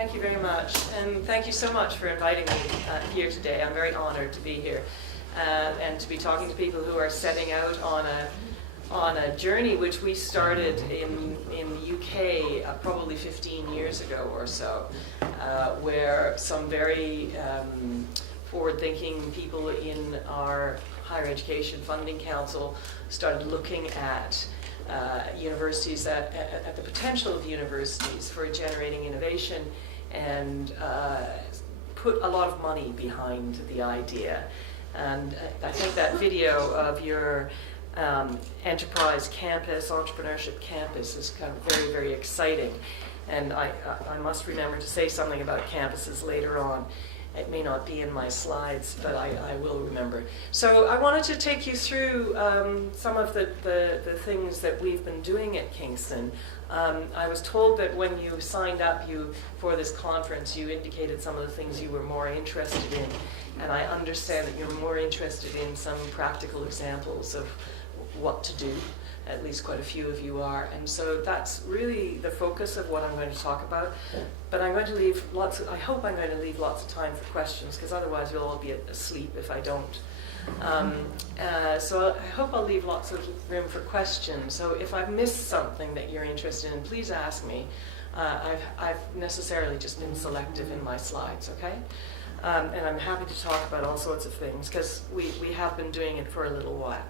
Thank you very much, and thank you so much for inviting me here today. I'm very honored to be here and to be talking to people who are setting out on a journey which we started in the UK probably 15 years ago or so, where some very forward-thinking people in our Higher Education Funding Council started looking at universities, at the potential of universities for generating innovation, and put a lot of money behind the idea. And I think that video of your enterprise campus, entrepreneurship campus, is kind of very, very exciting. And I must remember to say something about campuses later on. It may not be in my slides, but I will remember. So I wanted to take you through some of the things that we've been doing at Kingston. I was told that when you signed up for this conference, you indicated some of the things you were more interested in. And I understand that you're more interested in some practical examples of what to do. At least quite a few of you are. And so that's really the focus of what I'm going to talk about. But I'm going to leave I hope I'm going to leave lots of time for questions, because otherwise you'll all be asleep if I don't. So I hope I'll leave lots of room for questions. So if I've missed something that you're interested in, please ask me. I've necessarily just been selective in my slides, okay? And I'm happy to talk about all sorts of things, because we have been doing it for a little while.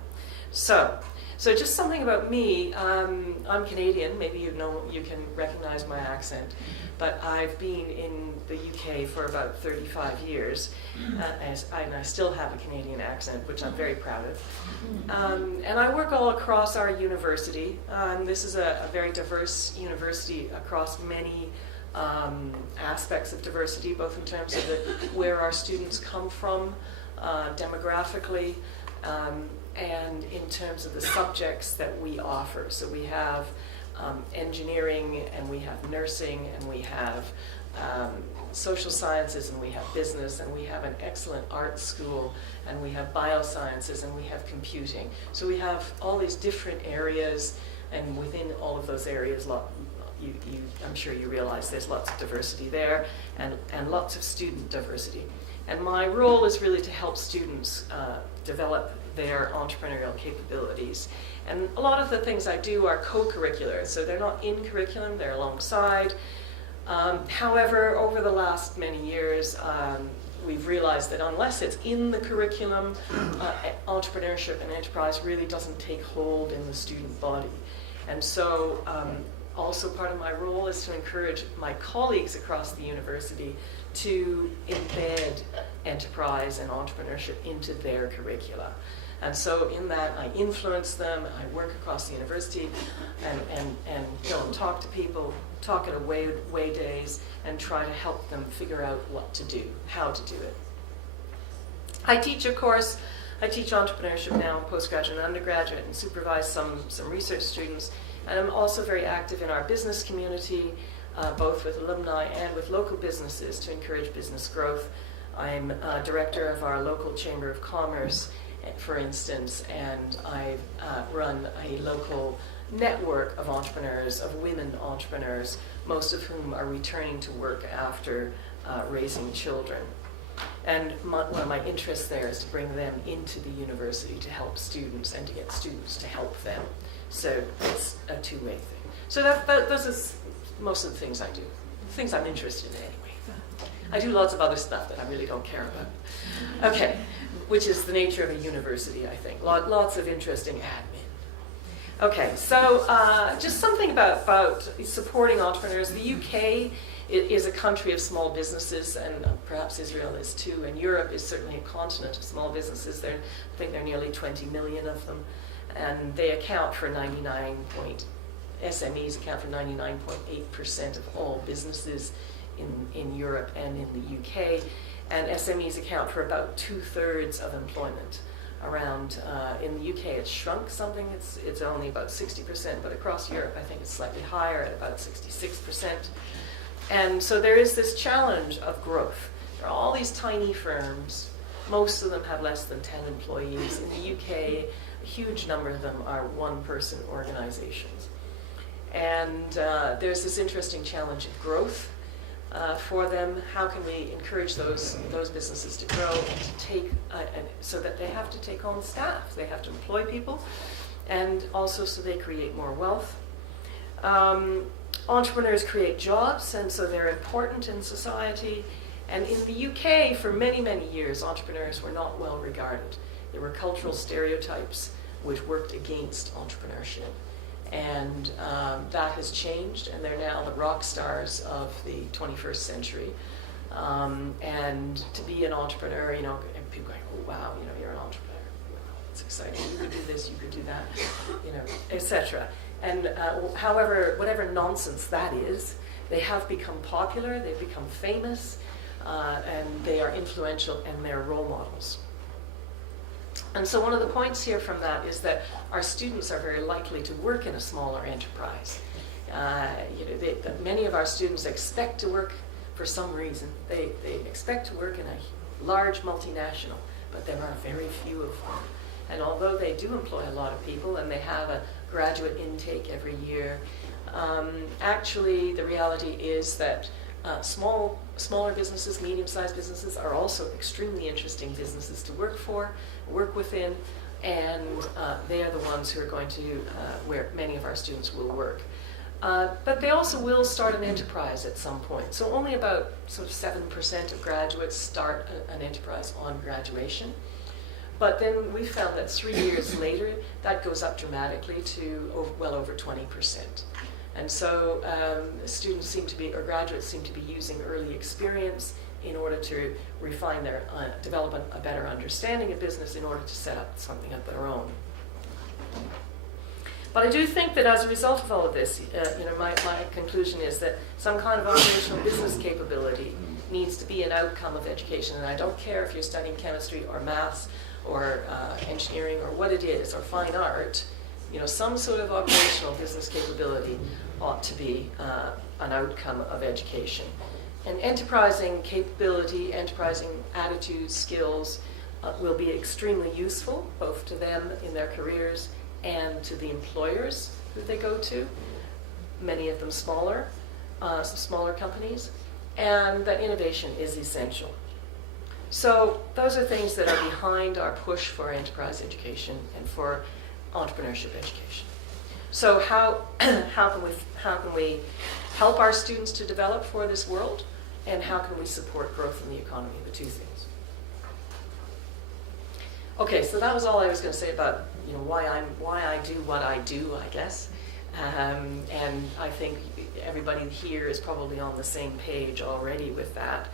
So just something about me. I'm Canadian. Maybe you can recognize my accent. But I've been in the UK for about 35 years, and I still have a Canadian accent, which I'm very proud of. And I work all across our university. This is a very diverse university across many aspects of diversity, both in terms of where our students come from demographically, and in terms of the subjects that we offer. So we have engineering, and we have nursing, and we have social sciences, and we have business, and we have an excellent art school, and we have biosciences, and we have computing. So we have all these different areas, and within all of those areas, I'm sure you realize there's lots of diversity there, and lots of student diversity. And my role is really to help students develop their entrepreneurial capabilities. And a lot of the things I do are co-curricular, so they're not in curriculum, they're alongside. However, over the last many years, we've realized that unless it's in the curriculum, entrepreneurship and enterprise really doesn't take hold in the student body. And so also part of my role is to encourage my colleagues across the university to embed enterprise and entrepreneurship into their curricula. And so in that, I influence them, I work across the university, and talk to people, talk at away days, and try to help them figure out what to do, how to do it. I teach, of course, I teach entrepreneurship now, postgraduate and undergraduate, and supervise some research students. And I'm also very active in our business community, both with alumni and with local businesses to encourage business growth. I'm director of our local Chamber of Commerce, for instance, and I run a local network of entrepreneurs, of women entrepreneurs, most of whom are returning to work after raising children. And one of my interests there is to bring them into the university to help students and to get students to help them. So it's a two-way thing. So those are most of the things I do, things I'm interested in anyway. I do lots of other stuff that I really don't care about. Okay, which is the nature of a university, I think. Lots of interesting admin. Okay, so just something about supporting entrepreneurs. The UK is a country of small businesses, and perhaps Israel is too, and Europe is certainly a continent of small businesses. I think there are nearly 20 million of them, and they account for SMEs account for 99.8% of all businesses in Europe and in the UK, and SMEs account for about 2/3 of employment. Around in the UK, it's shrunk something. It's only about 60%, but across Europe, I think it's slightly higher at about 66%. And so there is this challenge of growth. There are all these tiny firms. Most of them have less than 10 employees. In the UK, a huge number of them are one-person organizations. And there's this interesting challenge of growth. for them? How can we encourage those businesses to grow and to take, so that they have to take on staff, they have to employ people, and also so they create more wealth. Entrepreneurs create jobs, and so they're important in society. And in the UK, for many, many years, entrepreneurs were not well regarded. There were cultural stereotypes which worked against entrepreneurship. And that has changed, and they're now the rock stars of the 21st century. And to be an entrepreneur, you know, and people going, oh wow, you know, you're an entrepreneur. It's exciting. You could do this, you could do that, you know, etc. And however, whatever nonsense that is, they have become popular, they've become famous, and they are influential, and they're role models. And so one of the points here from that is that our students are very likely to work in a smaller enterprise. Many of our students expect to work for some reason. They expect to work in a large multinational, but there are very few of them. And although they do employ a lot of people and they have a graduate intake every year, actually the reality is that smaller businesses, medium-sized businesses are also extremely interesting businesses to work within, and they are the ones who are going to, where many of our students will work. But they also will start an enterprise at some point. So only about sort of 7% of graduates start an enterprise on graduation. But then we found that 3 years later, that goes up dramatically to well over 20%. And so students seem to be, or graduates seem to be using early experience in order to refine their, develop a better understanding of business in order to set up something of their own. But I do think that as a result of all of this, my conclusion is that some kind of operational business capability needs to be an outcome of education. And I don't care if you're studying chemistry or maths or engineering or what it is, or fine art, some sort of operational business capability ought to be an outcome of education. And enterprising capability, enterprising attitudes, skills will be extremely useful, both to them in their careers and to the employers who they go to, many of them smaller companies, and that innovation is essential. So those are things that are behind our push for enterprise education and for entrepreneurship education. So how can we help our students to develop for this world, and how can we support growth in the economy? The two things. Okay, so that was all I was going to say about why I do what I do, I guess, and I think everybody here is probably on the same page already with that.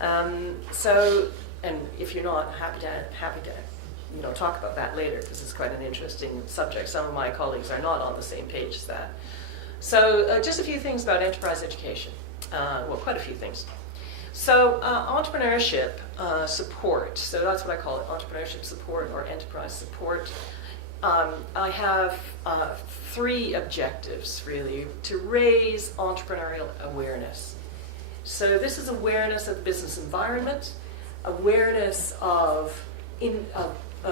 And if you're not, happy to talk about that later, because it's quite an interesting subject. Some of my colleagues are not on the same page as that. So just a few things about enterprise education. Well, quite a few things. So entrepreneurship support, so that's what I call it, entrepreneurship support or enterprise support. I have 3 objectives, really, to raise entrepreneurial awareness. So this is awareness of the business environment, awareness of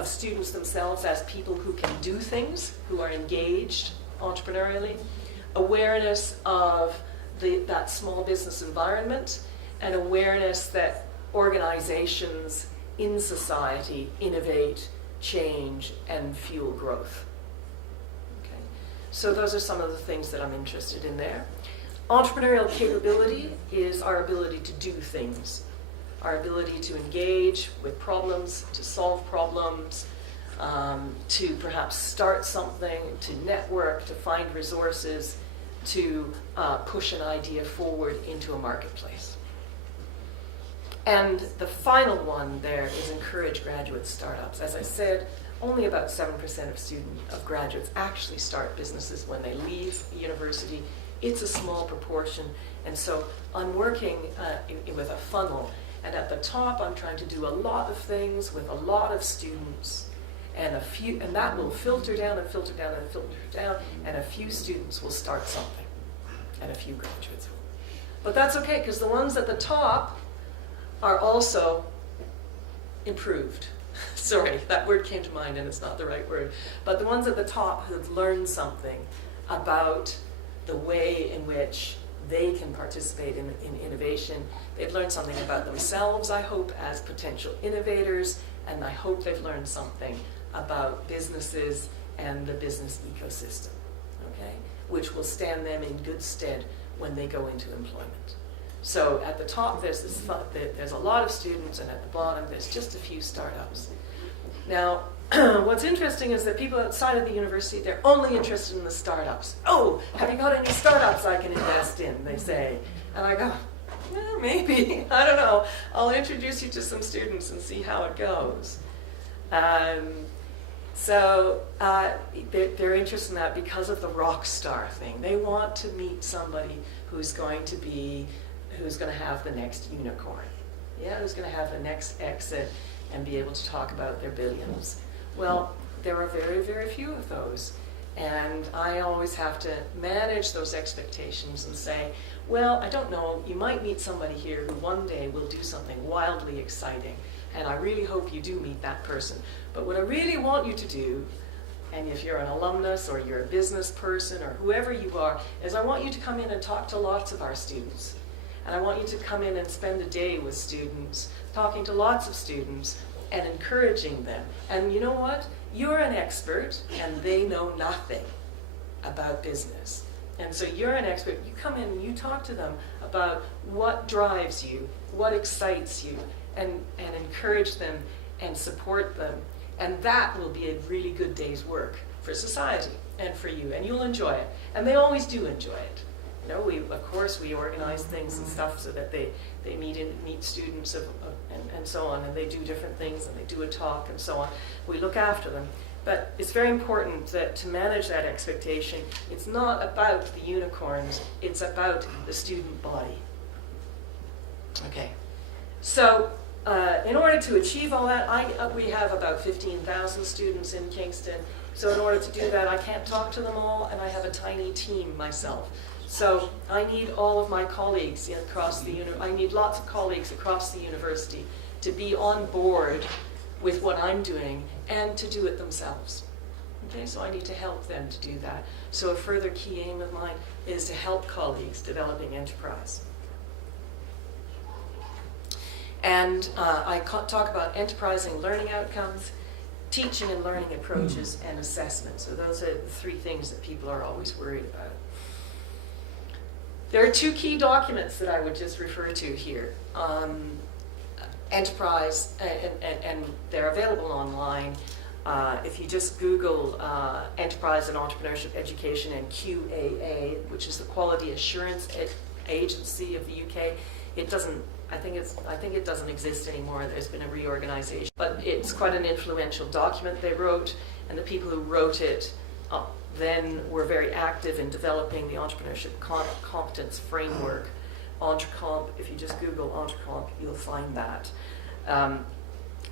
students themselves as people who can do things, who are engaged entrepreneurially, awareness of that small business environment, and awareness that organizations in society innovate, change, and fuel growth. Okay. So those are some of the things that I'm interested in there. Entrepreneurial capability is our ability to do things, our ability to engage with problems, to solve problems, to perhaps start something, to network, to find resources, to push an idea forward into a marketplace. And the final one there is encourage graduate startups. As I said, only about 7% of graduates actually start businesses when they leave university. It's a small proportion, and so I'm working with a funnel, and at the top I'm trying to do a lot of things with a lot of students, and that will filter down and filter down and filter down, and a few students will start something, and a few graduates will. But that's okay, because the ones at the top are also improved. Sorry, that word came to mind and it's not the right word. But the ones at the top have learned something about the way in which they can participate in innovation. They've learned something about themselves, I hope, as potential innovators, and I hope they've learned something about businesses and the business ecosystem, okay, which will stand them in good stead when they go into employment. So at the top there's a lot of students, and at the bottom there's just a few startups. Now, what's interesting is that people outside of the university, they're only interested in the startups. Oh, have you got any startups I can invest in, they say. And I go, maybe, I don't know. I'll introduce you to some students and see how it goes. So they're interested in that because of the rock star thing. They want to meet somebody who's going to have the next unicorn. Yeah, who's going to have the next exit and be able to talk about their billions. Well, there are very, very few of those. And I always have to manage those expectations and say, well, I don't know, you might meet somebody here who one day will do something wildly exciting. And I really hope you do meet that person. But what I really want you to do, and if you're an alumnus or you're a business person or whoever you are, is I want you to come in and talk to lots of our students. And I want you to come in and spend a day with students, talking to lots of students and encouraging them. And you know what? You're an expert and they know nothing about business. And so you're an expert. You come in and you talk to them about what drives you, what excites you, and encourage them and support them. And that will be a really good day's work for society and for you. And you'll enjoy it. And they always do enjoy it. You know, of course, we organize things and stuff so that they meet students and so on, and they do different things, and they do a talk and so on. We look after them. But it's very important that to manage that expectation, it's not about the unicorns, it's about the student body. Okay. So in order to achieve all that, we have about 15,000 students in Kingston. So in order to do that, I can't talk to them all, and I have a tiny team myself. So I need all of my colleagues across the I need lots of colleagues across the university to be on board with what I'm doing and to do it themselves. Okay, so I need to help them to do that. So a further key aim of mine is to help colleagues developing enterprise. And I talk about enterprising learning outcomes, teaching and learning approaches, and assessment. So those are the three things that people are always worried about. There are two key documents that I would just refer to here. Enterprise, and they're available online. If you just Google Enterprise and Entrepreneurship Education and QAA, which is the Quality Assurance Agency of the UK, it doesn't. I think it doesn't exist anymore. There's been a reorganization, but it's quite an influential document they wrote, and the people who wrote it then were very active in developing the entrepreneurship competence framework. EntreComp, if you just Google EntreComp, you'll find that.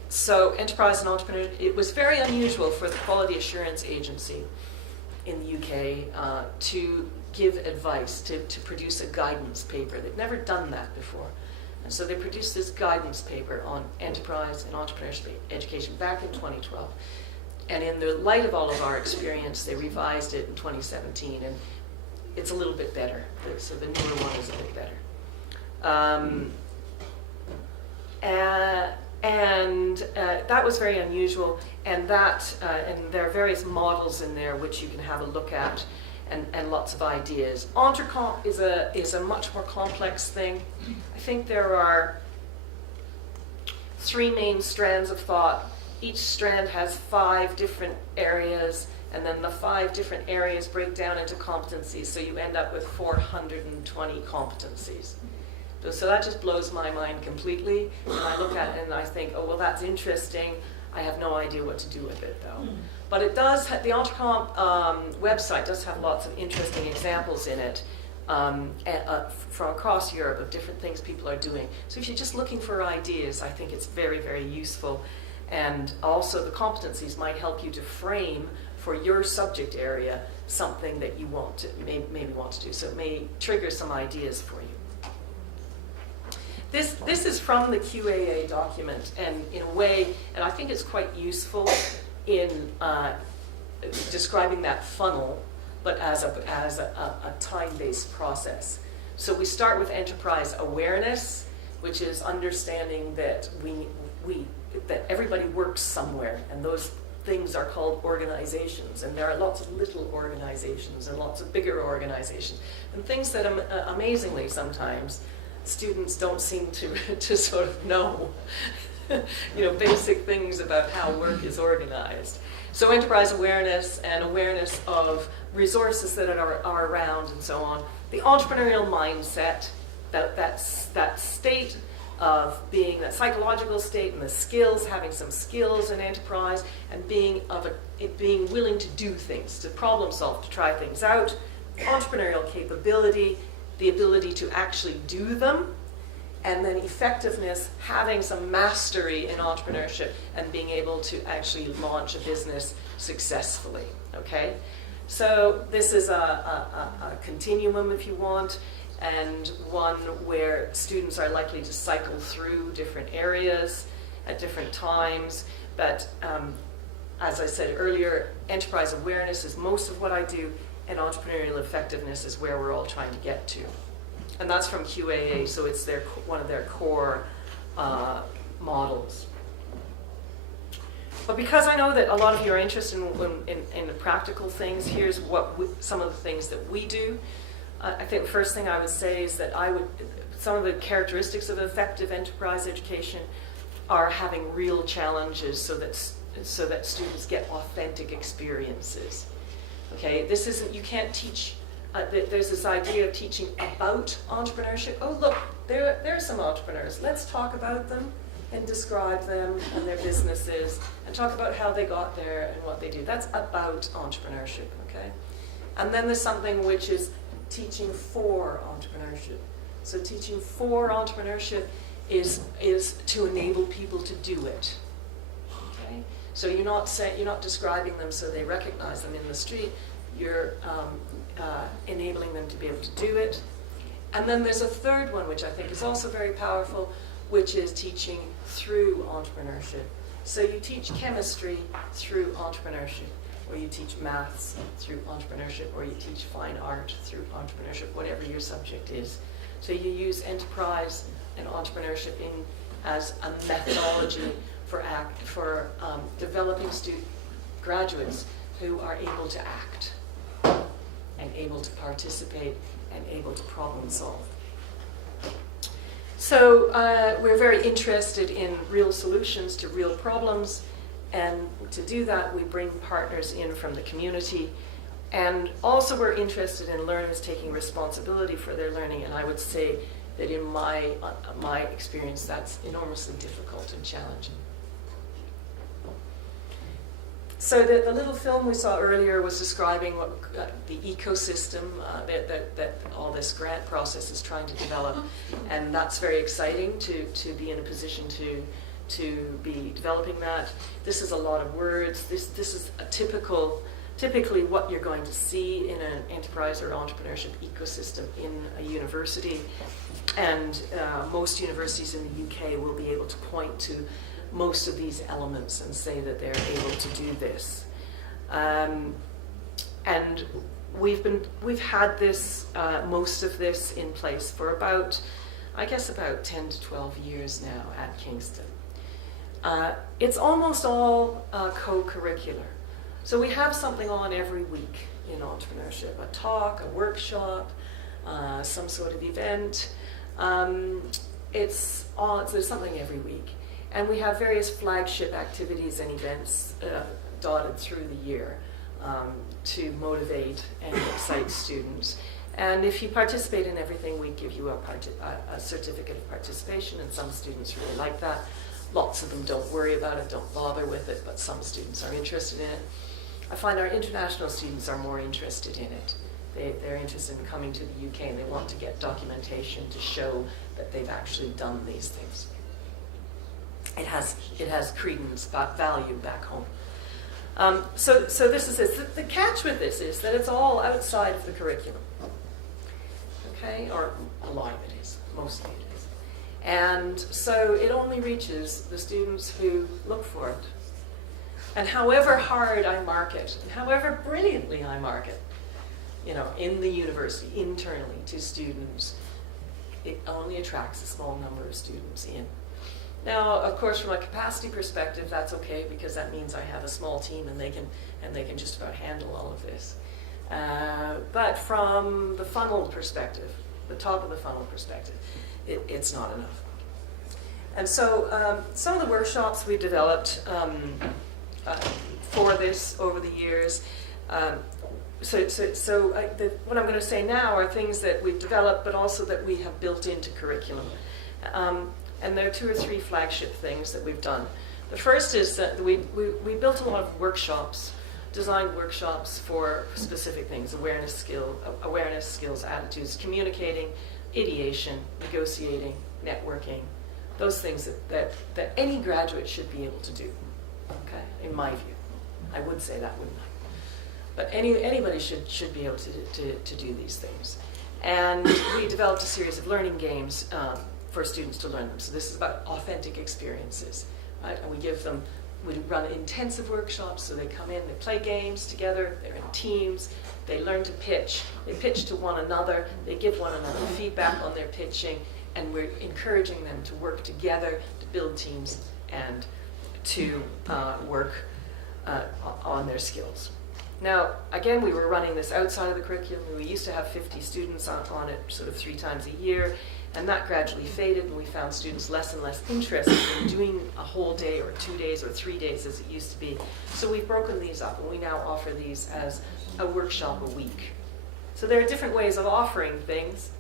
So enterprise and entrepreneurship, it was very unusual for the Quality Assurance Agency in the UK to give advice, to produce a guidance paper. They've never done that before. And so they produced this guidance paper on enterprise and entrepreneurship education back in 2012. And in the light of all of our experience, they revised it in 2017, and it's a little bit better. So the newer one is a bit better. And that was very unusual, and and there are various models in there which you can have a look at, and lots of ideas. EntreComp is a much more complex thing. I think there are 3 main strands of thought. Each strand has 5 different areas, and then the 5 different areas break down into competencies, so you end up with 420 competencies. So that just blows my mind completely, and I look at it and I think, oh, well, that's interesting. I have no idea what to do with it, though. But it does, the EntreComp website does have lots of interesting examples in it from across Europe of different things people are doing. So if you're just looking for ideas, I think it's very, very useful. And also the competencies might help you to frame for your subject area something that you want to maybe want to do. So it may trigger some ideas for you. This is from the QAA document, and in a way, and I think it's quite useful in describing that funnel, but as a time-based process. So we start with enterprise awareness, which is understanding that that everybody works somewhere, and those things are called organizations, and there are lots of little organizations and lots of bigger organizations, and things that amazingly sometimes students don't seem to sort of know, basic things about how work is organized. So enterprise awareness and awareness of resources that are around and so on. The entrepreneurial mindset, that state of being, that psychological state, and the skills, having some skills in enterprise, and being willing to do things, to problem solve, to try things out. Entrepreneurial capability, the ability to actually do them, and then effectiveness, having some mastery in entrepreneurship and being able to actually launch a business successfully, okay? So this is a continuum, if you want, and one where students are likely to cycle through different areas at different times. But as I said earlier, enterprise awareness is most of what I do, and entrepreneurial effectiveness is where we're all trying to get to. And that's from QAA, so it's one of their core models. But because I know that a lot of you are interested in the practical things, here's some of the things that we do. I think the first thing I would say is that some of the characteristics of effective enterprise education are having real challenges so that students get authentic experiences. Okay, you can't teach, there's this idea of teaching about entrepreneurship. Oh look, there are some entrepreneurs. Let's talk about them and describe them and their businesses and talk about how they got there and what they do. That's about entrepreneurship, okay? And then there's something which is teaching for entrepreneurship. So teaching for entrepreneurship is to enable people to do it. Okay? So you're not describing them so they recognize them in the street. You're enabling them to be able to do it. And then there's a third one, which I think is also very powerful, which is teaching through entrepreneurship. So you teach chemistry through entrepreneurship, or you teach maths through entrepreneurship, or you teach fine art through entrepreneurship, whatever your subject is. So you use enterprise and entrepreneurship as a methodology for developing graduates who are able to act and able to participate and able to problem solve. So we're very interested in real solutions to real problems, and to do that we bring partners in from the community, and also we're interested in learners taking responsibility for their learning, and I would say that in my experience that's enormously difficult and challenging. So the little film we saw earlier was describing the ecosystem that all this grant process is trying to develop, and that's very exciting to be in a position to be developing that. This is a lot of words. This is typically what you're going to see in an enterprise or entrepreneurship ecosystem in a university, and most universities in the UK will be able to point to most of these elements and say that they're able to do this. And we've had this most of this in place for about 10 to 12 years now at Kingston. It's almost all co-curricular. So we have something on every week in entrepreneurship, a talk, a workshop, some sort of event. There's something every week. And we have various flagship activities and events dotted through the year to motivate and excite students. And if you participate in everything, we give you a certificate of participation, and some students really like that. Lots of them don't worry about it, don't bother with it, but some students are interested in it. I find our international students are more interested in it. They're interested in coming to the UK, and they want to get documentation to show that they've actually done these things. It has credence, value back home. So this is it. The catch with this is that it's all outside of the curriculum. Okay, or a lot of it is, mostly it is. And so it only reaches the students who look for it. And however hard I market, and however brilliantly I market, in the university, internally to students, it only attracts a small number of students in. Now, of course, from a capacity perspective, that's okay because that means I have a small team and they can just about handle all of this. But from the funnel perspective, the top of the funnel perspective, it's not enough. And so some of the workshops we developed for this over the years. What I'm going to say now are things that we've developed, but also that we have built into curriculum. And there are 2 or 3 flagship things that we've done. The first is that we built a lot of workshops, designed workshops for specific things: awareness, skills, attitudes, communicating, ideation, negotiating, networking, those things that any graduate should be able to do, okay, in my view. I would say that, wouldn't I? But anybody should be able to do these things. And we developed a series of learning games for students to learn them. So this is about authentic experiences, right? And we run intensive workshops, so they come in, they play games together, they're in teams, they learn to pitch, they pitch to one another, they give one another feedback on their pitching, and we're encouraging them to work together, to build teams, and to work on their skills. Now, again, we were running this outside of the curriculum. We used to have 50 students on it sort of 3 times a year, and that gradually faded, and we found students less and less interested in doing a whole day or 2 days or 3 days as it used to be. So we've broken these up, and we now offer these as a workshop a week. So there are different ways of offering things,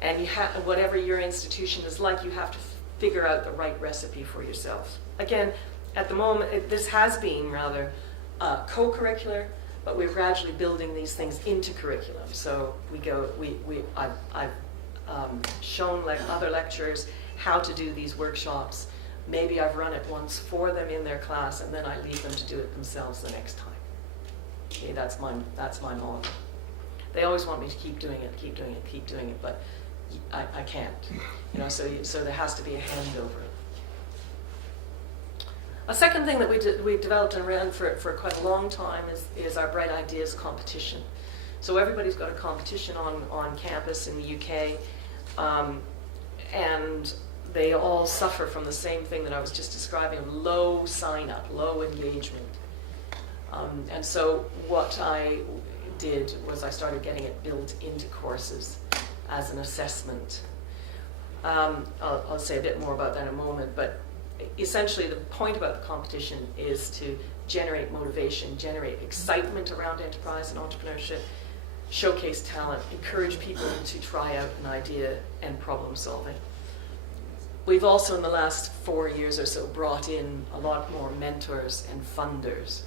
and whatever your institution is like, you have to figure out the right recipe for yourself. Again, at the moment, this has been rather co-curricular, but we're gradually building these things into curriculum. So I've shown other lecturers how to do these workshops. Maybe I've run it once for them in their class, and then I leave them to do it themselves the next time. Okay, that's my model. They always want me to keep doing it, but I can't. So there has to be a handover. A second thing that we developed and ran for quite a long time is our Bright Ideas competition. So everybody's got a competition on campus in the UK, and they all suffer from the same thing that I was just describing: low sign-up, low engagement. And so what I did was I started getting it built into courses as an assessment. I'll say a bit more about that in a moment, but essentially the point about the competition is to generate motivation, generate excitement around enterprise and entrepreneurship, showcase talent, encourage people to try out an idea and problem solving. We've also in the last 4 years or so brought in a lot more mentors and funders,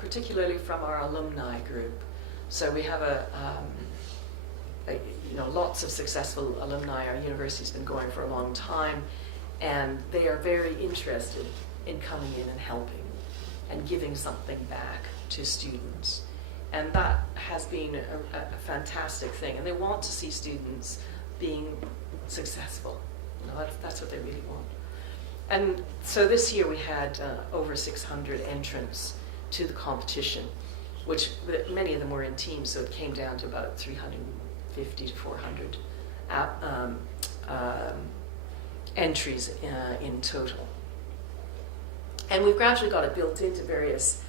particularly from our alumni group. So we have lots of successful alumni. Our university's been going for a long time, and they are very interested in coming in and helping and giving something back to students. And that has been a fantastic thing. And they want to see students being successful. That's what they really want. And so this year we had over 600 entrants to the competition, which many of them were in teams, so it came down to about 350 to 400 entries in total. And we've gradually got it built into various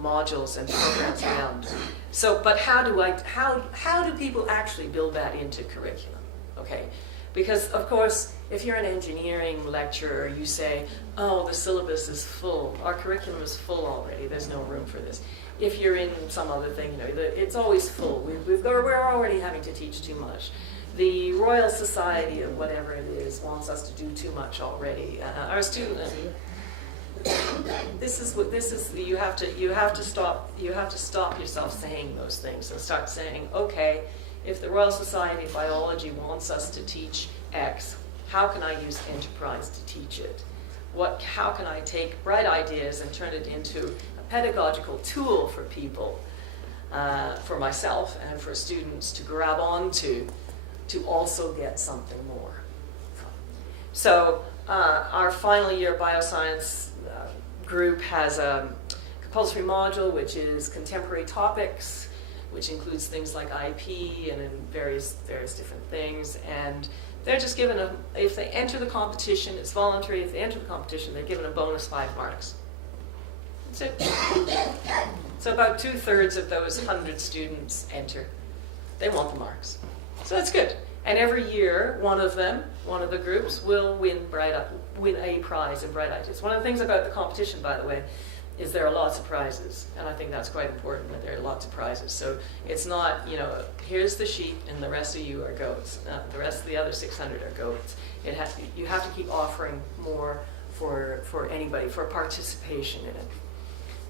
modules and programs around. So, but how do people actually build that into curriculum? Okay, because of course, if you're an engineering lecturer, you say, "Oh, the syllabus is full. Our curriculum is full already. There's no room for this." If you're in some other thing, it's always full. We're already having to teach too much. The Royal Society of whatever it is wants us to do too much already. Our student. This is you have to stop yourself saying those things and start saying, okay, if the Royal Society of Biology wants us to teach X, how can I use enterprise to teach it? How can I take bright ideas and turn it into a pedagogical tool for people, for myself and for students to grab onto, to also get something more. So our final year bioscience group has a compulsory module, which is contemporary topics, which includes things like IP and in various different things. And they're just given if they enter the competition, it's voluntary. If they enter the competition, they're given a bonus 5 marks. That's it. So about 2/3 of those 100 students enter. They want the marks. So that's good. And every year, one of the groups, will win a prize in Bright Ideas. One of the things about the competition, by the way, is there are lots of prizes. And I think that's quite important, that there are lots of prizes. So it's not, here's the sheep and the rest of you are goats. The rest of the other 600 are goats. You have to keep offering more for anybody, for participation in it.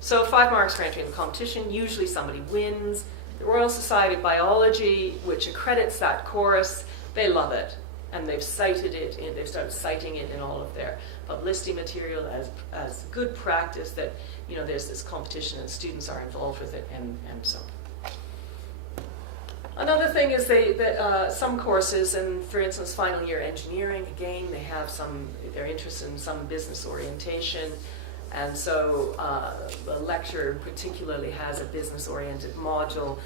So 5 marks for entering the competition. Usually somebody wins. The Royal Society of Biology, which accredits that course, they love it. And they've cited it, and they've started citing it in all of their publicity material as good practice that, there's this competition and students are involved with it, and so on. Another thing is that some courses, and for instance, final year engineering, again, they're interested in some business orientation. And so the lecturer particularly has a business-oriented module.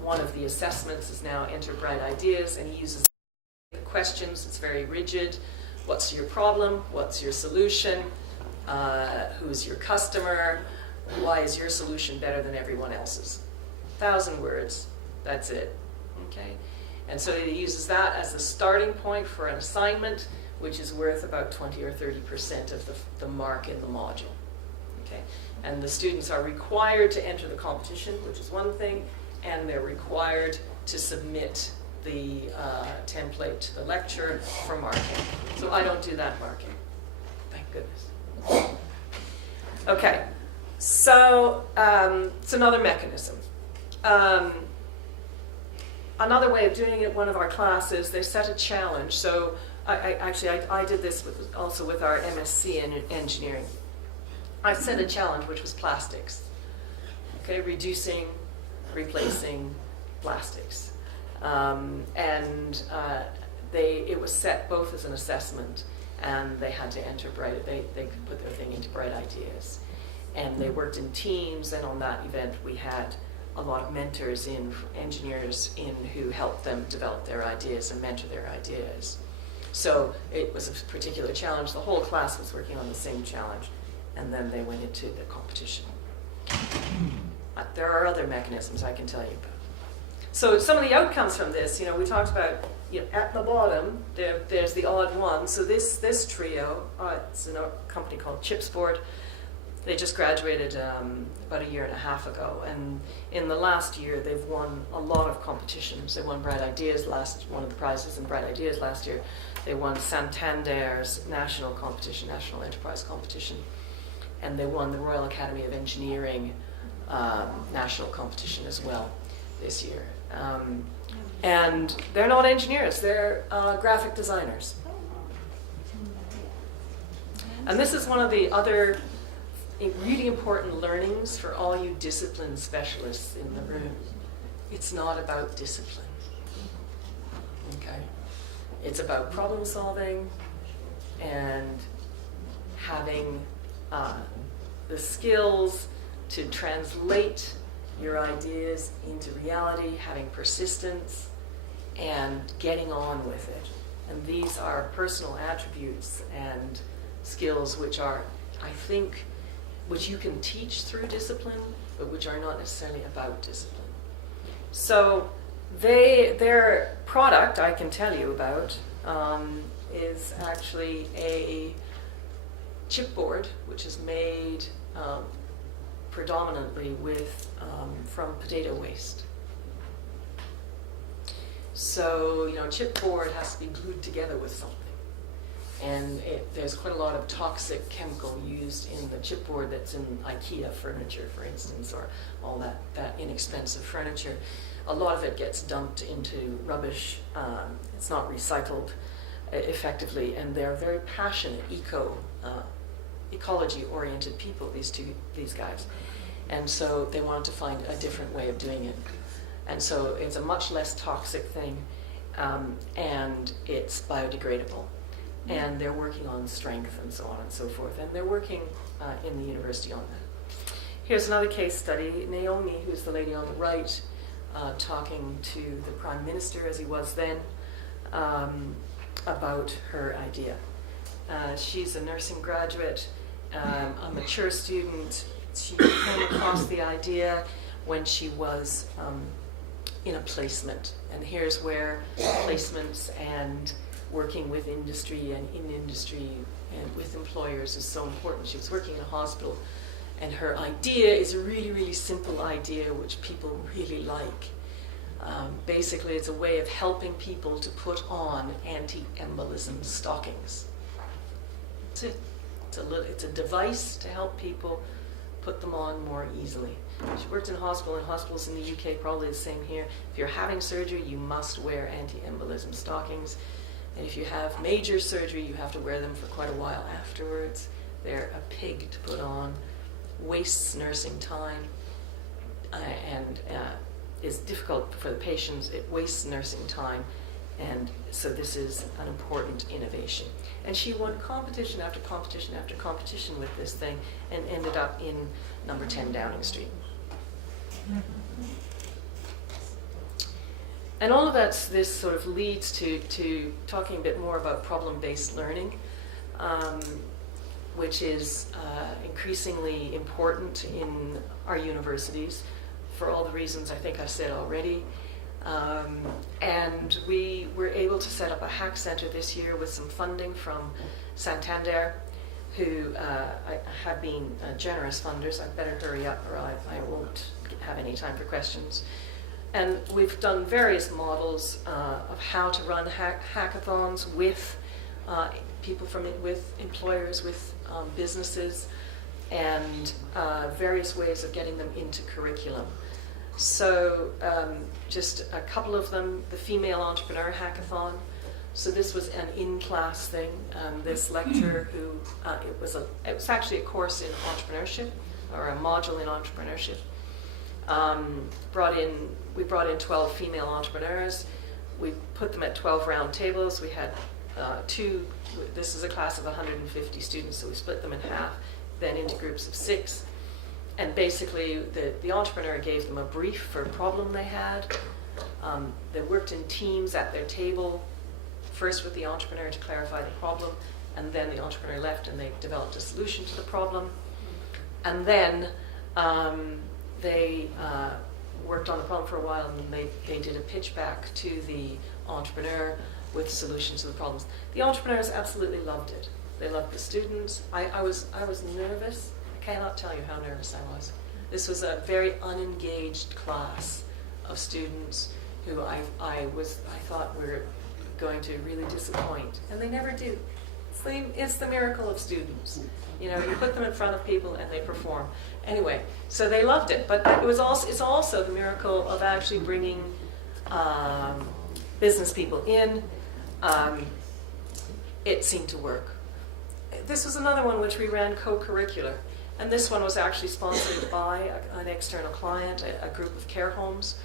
One of the assessments is now Enter Bright Ideas, and he uses questions. It's very rigid. What's your problem? What's your solution? Who's your customer? Why is your solution better than everyone else's? 1,000 words. That's it. Okay? And so he uses that as the starting point for an assignment, which is worth about 20 or 30% of the mark in the module. Okay? And the students are required to enter the competition, which is one thing, and they're required to submit the template to the lecturer for marking. So I don't do that marking. Thank goodness. Okay, so it's another mechanism. Another way of doing it, one of our classes, they set a challenge. So I did this also with our MSc in engineering. I set a challenge, which was plastics. Okay, reducing, replacing plastics. It was set both as an assessment, and they had to enter they could put their thing into Bright Ideas. And they worked in teams, and on that event we had a lot of mentors engineers who helped them develop their ideas and mentor their ideas. So it was a particular challenge. The whole class was working on the same challenge, and then they went into the competition. There are other mechanisms I can tell you about. So some of the outcomes from this, we talked about, at the bottom, there's the odd one. So this trio, it's a company called Chipsport. They just graduated about a year and a half ago. And in the last year, they've won a lot of competitions. They won Bright Ideas one of the prizes in Bright Ideas last year. They won Santander's national enterprise competition. And they won the Royal Academy of Engineering national competition as well this year. And they're not engineers, they're graphic designers. And this is one of the other really important learnings for all you discipline specialists in the room. It's not about discipline. Okay? It's about problem solving and having the skills to translate your ideas into reality, having persistence, and getting on with it. And these are personal attributes and skills which are, I think, which you can teach through discipline, but which are not necessarily about discipline. So their product, I can tell you about, is actually a chipboard, which is made predominantly from potato waste. So, chipboard has to be glued together with something. And there's quite a lot of toxic chemical used in the chipboard that's in IKEA furniture, for instance, or all that inexpensive furniture. A lot of it gets dumped into rubbish. It's not recycled effectively, and they're very passionate, ecology-oriented people, these guys. And so they wanted to find a different way of doing it. And so it's a much less toxic thing, and it's biodegradable. And they're working on strength and so on and so forth. And they're working in the university on that. Here's another case study. Naomi, who's the lady on the right, talking to the Prime Minister, as he was then, about her idea. She's a nursing graduate, a mature student. She came across the idea when she was in a placement. And here's where placements and working with industry and in industry and with employers is so important. She was working in a hospital, and her idea is a really, really simple idea which people really like. Basically, it's a way of helping people to put on anti-embolism stockings. That's it. It's a device to help people put them on more easily. She worked in a hospital, and hospitals in the UK, probably the same here. If you're having surgery, you must wear anti-embolism stockings. And if you have major surgery, you have to wear them for quite a while afterwards. They're a pig to put on, wastes nursing time, and is difficult for the patients. It wastes nursing time, and so this is an important innovation. And she won competition after competition after competition with this thing, and ended up in number 10 Downing Street. And all of this sort of leads to talking a bit more about problem-based learning, which is increasingly important in our universities for all the reasons I think I said already. And we were able to set up a hack center this year with some funding from Santander, who have been generous funders. I better hurry up or I won't have any time for questions. And we've done various models of how to run hackathons with people with employers, with businesses, and various ways of getting them into curriculum. So just a couple of them, the Female Entrepreneur Hackathon. So this was an in-class thing. This lecturer who, it was actually a course in entrepreneurship, or a module in entrepreneurship. We brought in 12 female entrepreneurs. We put them at 12 round tables. We had this is a class of 150 students, so we split them in half, then into groups of 6. And basically, the entrepreneur gave them a brief for a problem they had. They worked in teams at their table, first with the entrepreneur to clarify the problem, and then the entrepreneur left and they developed a solution to the problem. And then they worked on the problem for a while, and they did a pitch back to the entrepreneur with solutions to the problems. The entrepreneurs absolutely loved it. They loved the students. I was nervous. I cannot tell you how nervous I was. This was a very unengaged class of students who I thought were going to really disappoint, and they never do. It's the miracle of students. You know, you put them in front of people and they perform. Anyway, so they loved it, but it's also the miracle of actually bringing business people in. It seemed to work. This was another one which we ran co-curricular, and this one was actually sponsored by an external client, a group of care homes.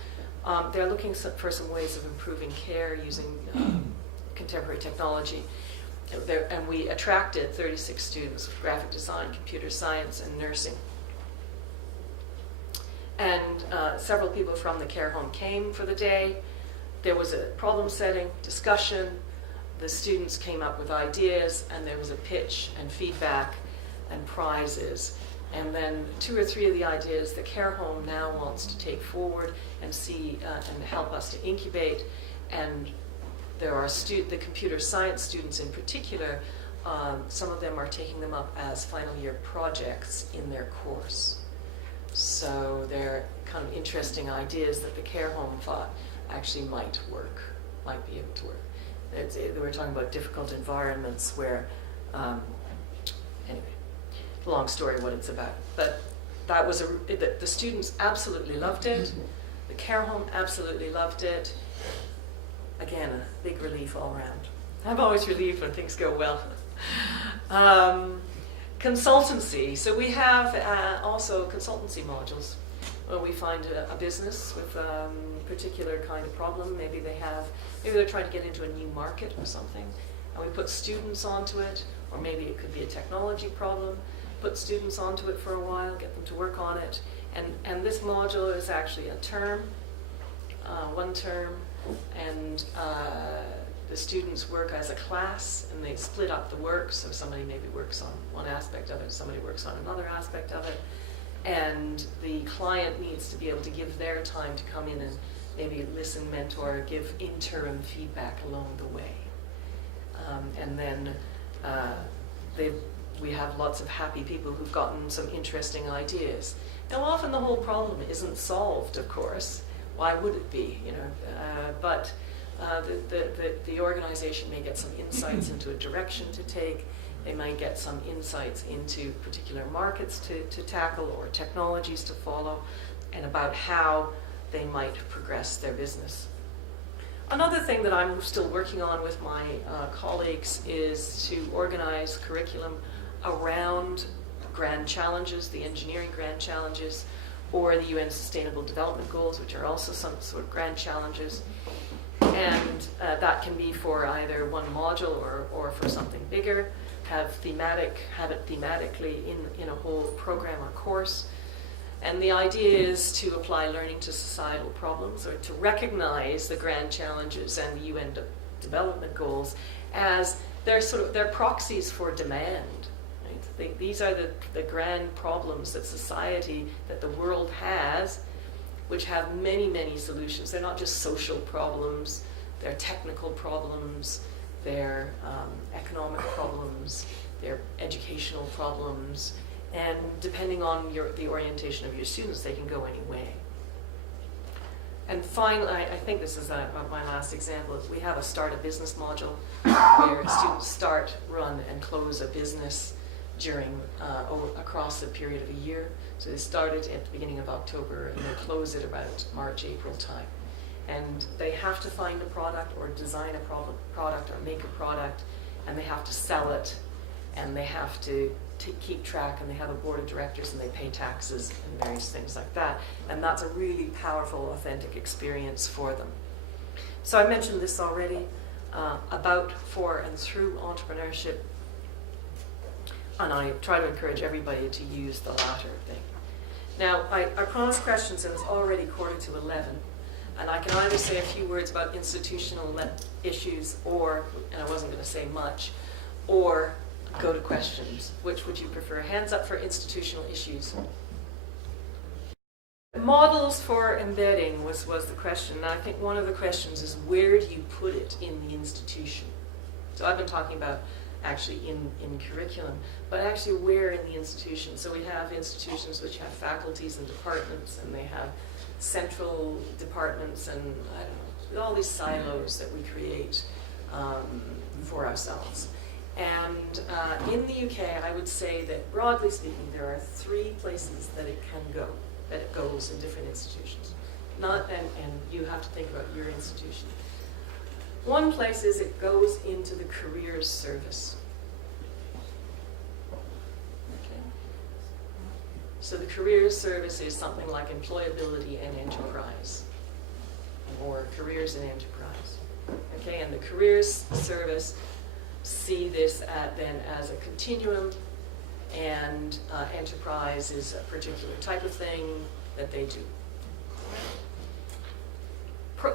They're looking for some ways of improving care using contemporary technology. And we attracted 36 students with graphic design, computer science, and nursing. And several people from the care home came for the day. There was a problem setting, discussion. The students came up with ideas, and there was a pitch and feedback and prizes. And then 2 or 3 of the ideas the care home now wants to take forward and see and help us to incubate. And there are the computer science students in particular, some of them are taking them up as final year projects in their course. So they're kind of interesting ideas that the care home thought actually might be able to work. They were talking about difficult environments where, anyway, long story what it's about. But that was the students absolutely loved it. The care home absolutely loved it. Again, a big relief all around. I'm always relieved when things go well. Consultancy. So we have also consultancy modules where we find a business with a particular kind of problem. Maybe they're trying to get into a new market or something, and we put students onto it. Or maybe it could be a technology problem. Put students onto it for a while, get them to work on it. And this module is actually a term. one term, and the students work as a class, and they split up the work, so somebody maybe works on one aspect of it, somebody works on another aspect of it, and the client needs to be able to give their time to come in and maybe listen, mentor, give interim feedback along the way. And then we have lots of happy people who've gotten some interesting ideas. Now, often the whole problem isn't solved, of course. Why would it be? But the organization may get some insights into a direction to take. They might get some insights into particular markets to tackle or technologies to follow, and about how they might progress their business. Another thing that I'm still working on with my colleagues is to organize curriculum around grand challenges, the engineering grand challenges, or the UN Sustainable Development Goals, which are also some sort of grand challenges. And that can be for either one module or for something bigger, have it thematically in a whole program or course. And the idea is to apply learning to societal problems, or to recognize the grand challenges and the UN development goals as they're proxies for demand. Right? These are the grand problems that society, that the world has, which have many, many solutions. They're not just social problems, they're technical problems, they're economic problems, they're educational problems, and depending on the orientation of your students, they can go any way. And finally, I think this is my last example, is we have a Start a Business module where students start, run, and close a business across the period of a year. So they start it at the beginning of October and they close it about March, April time. And they have to find a product or design a product or make a product, and they have to sell it, and they have to keep track, and they have a board of directors, and they pay taxes and various things like that. And that's a really powerful, authentic experience for them. So I mentioned this already, about, for, and through entrepreneurship. And I try to encourage everybody to use the latter thing. Now, I promised questions, and it's already 11:15. And I can either say a few words about institutional issues, and I wasn't going to say much, or go to questions. Which would you prefer? Hands up for institutional issues. Models for embedding was the question. And I think one of the questions is, where do you put it in the institution? So I've been talking about actually in curriculum, but actually where in the institution. So we have institutions which have faculties and departments, and they have central departments, and I don't know, all these silos that we create for ourselves. And in the UK, I would say that broadly speaking, there are 3 places that it can go, that it goes in different institutions. And you have to think about your institution. One place is it goes into the careers service. Okay. So the careers service is something like employability and enterprise, or careers and enterprise. Okay, and the careers service see this then as a continuum, and enterprise is a particular type of thing that they do.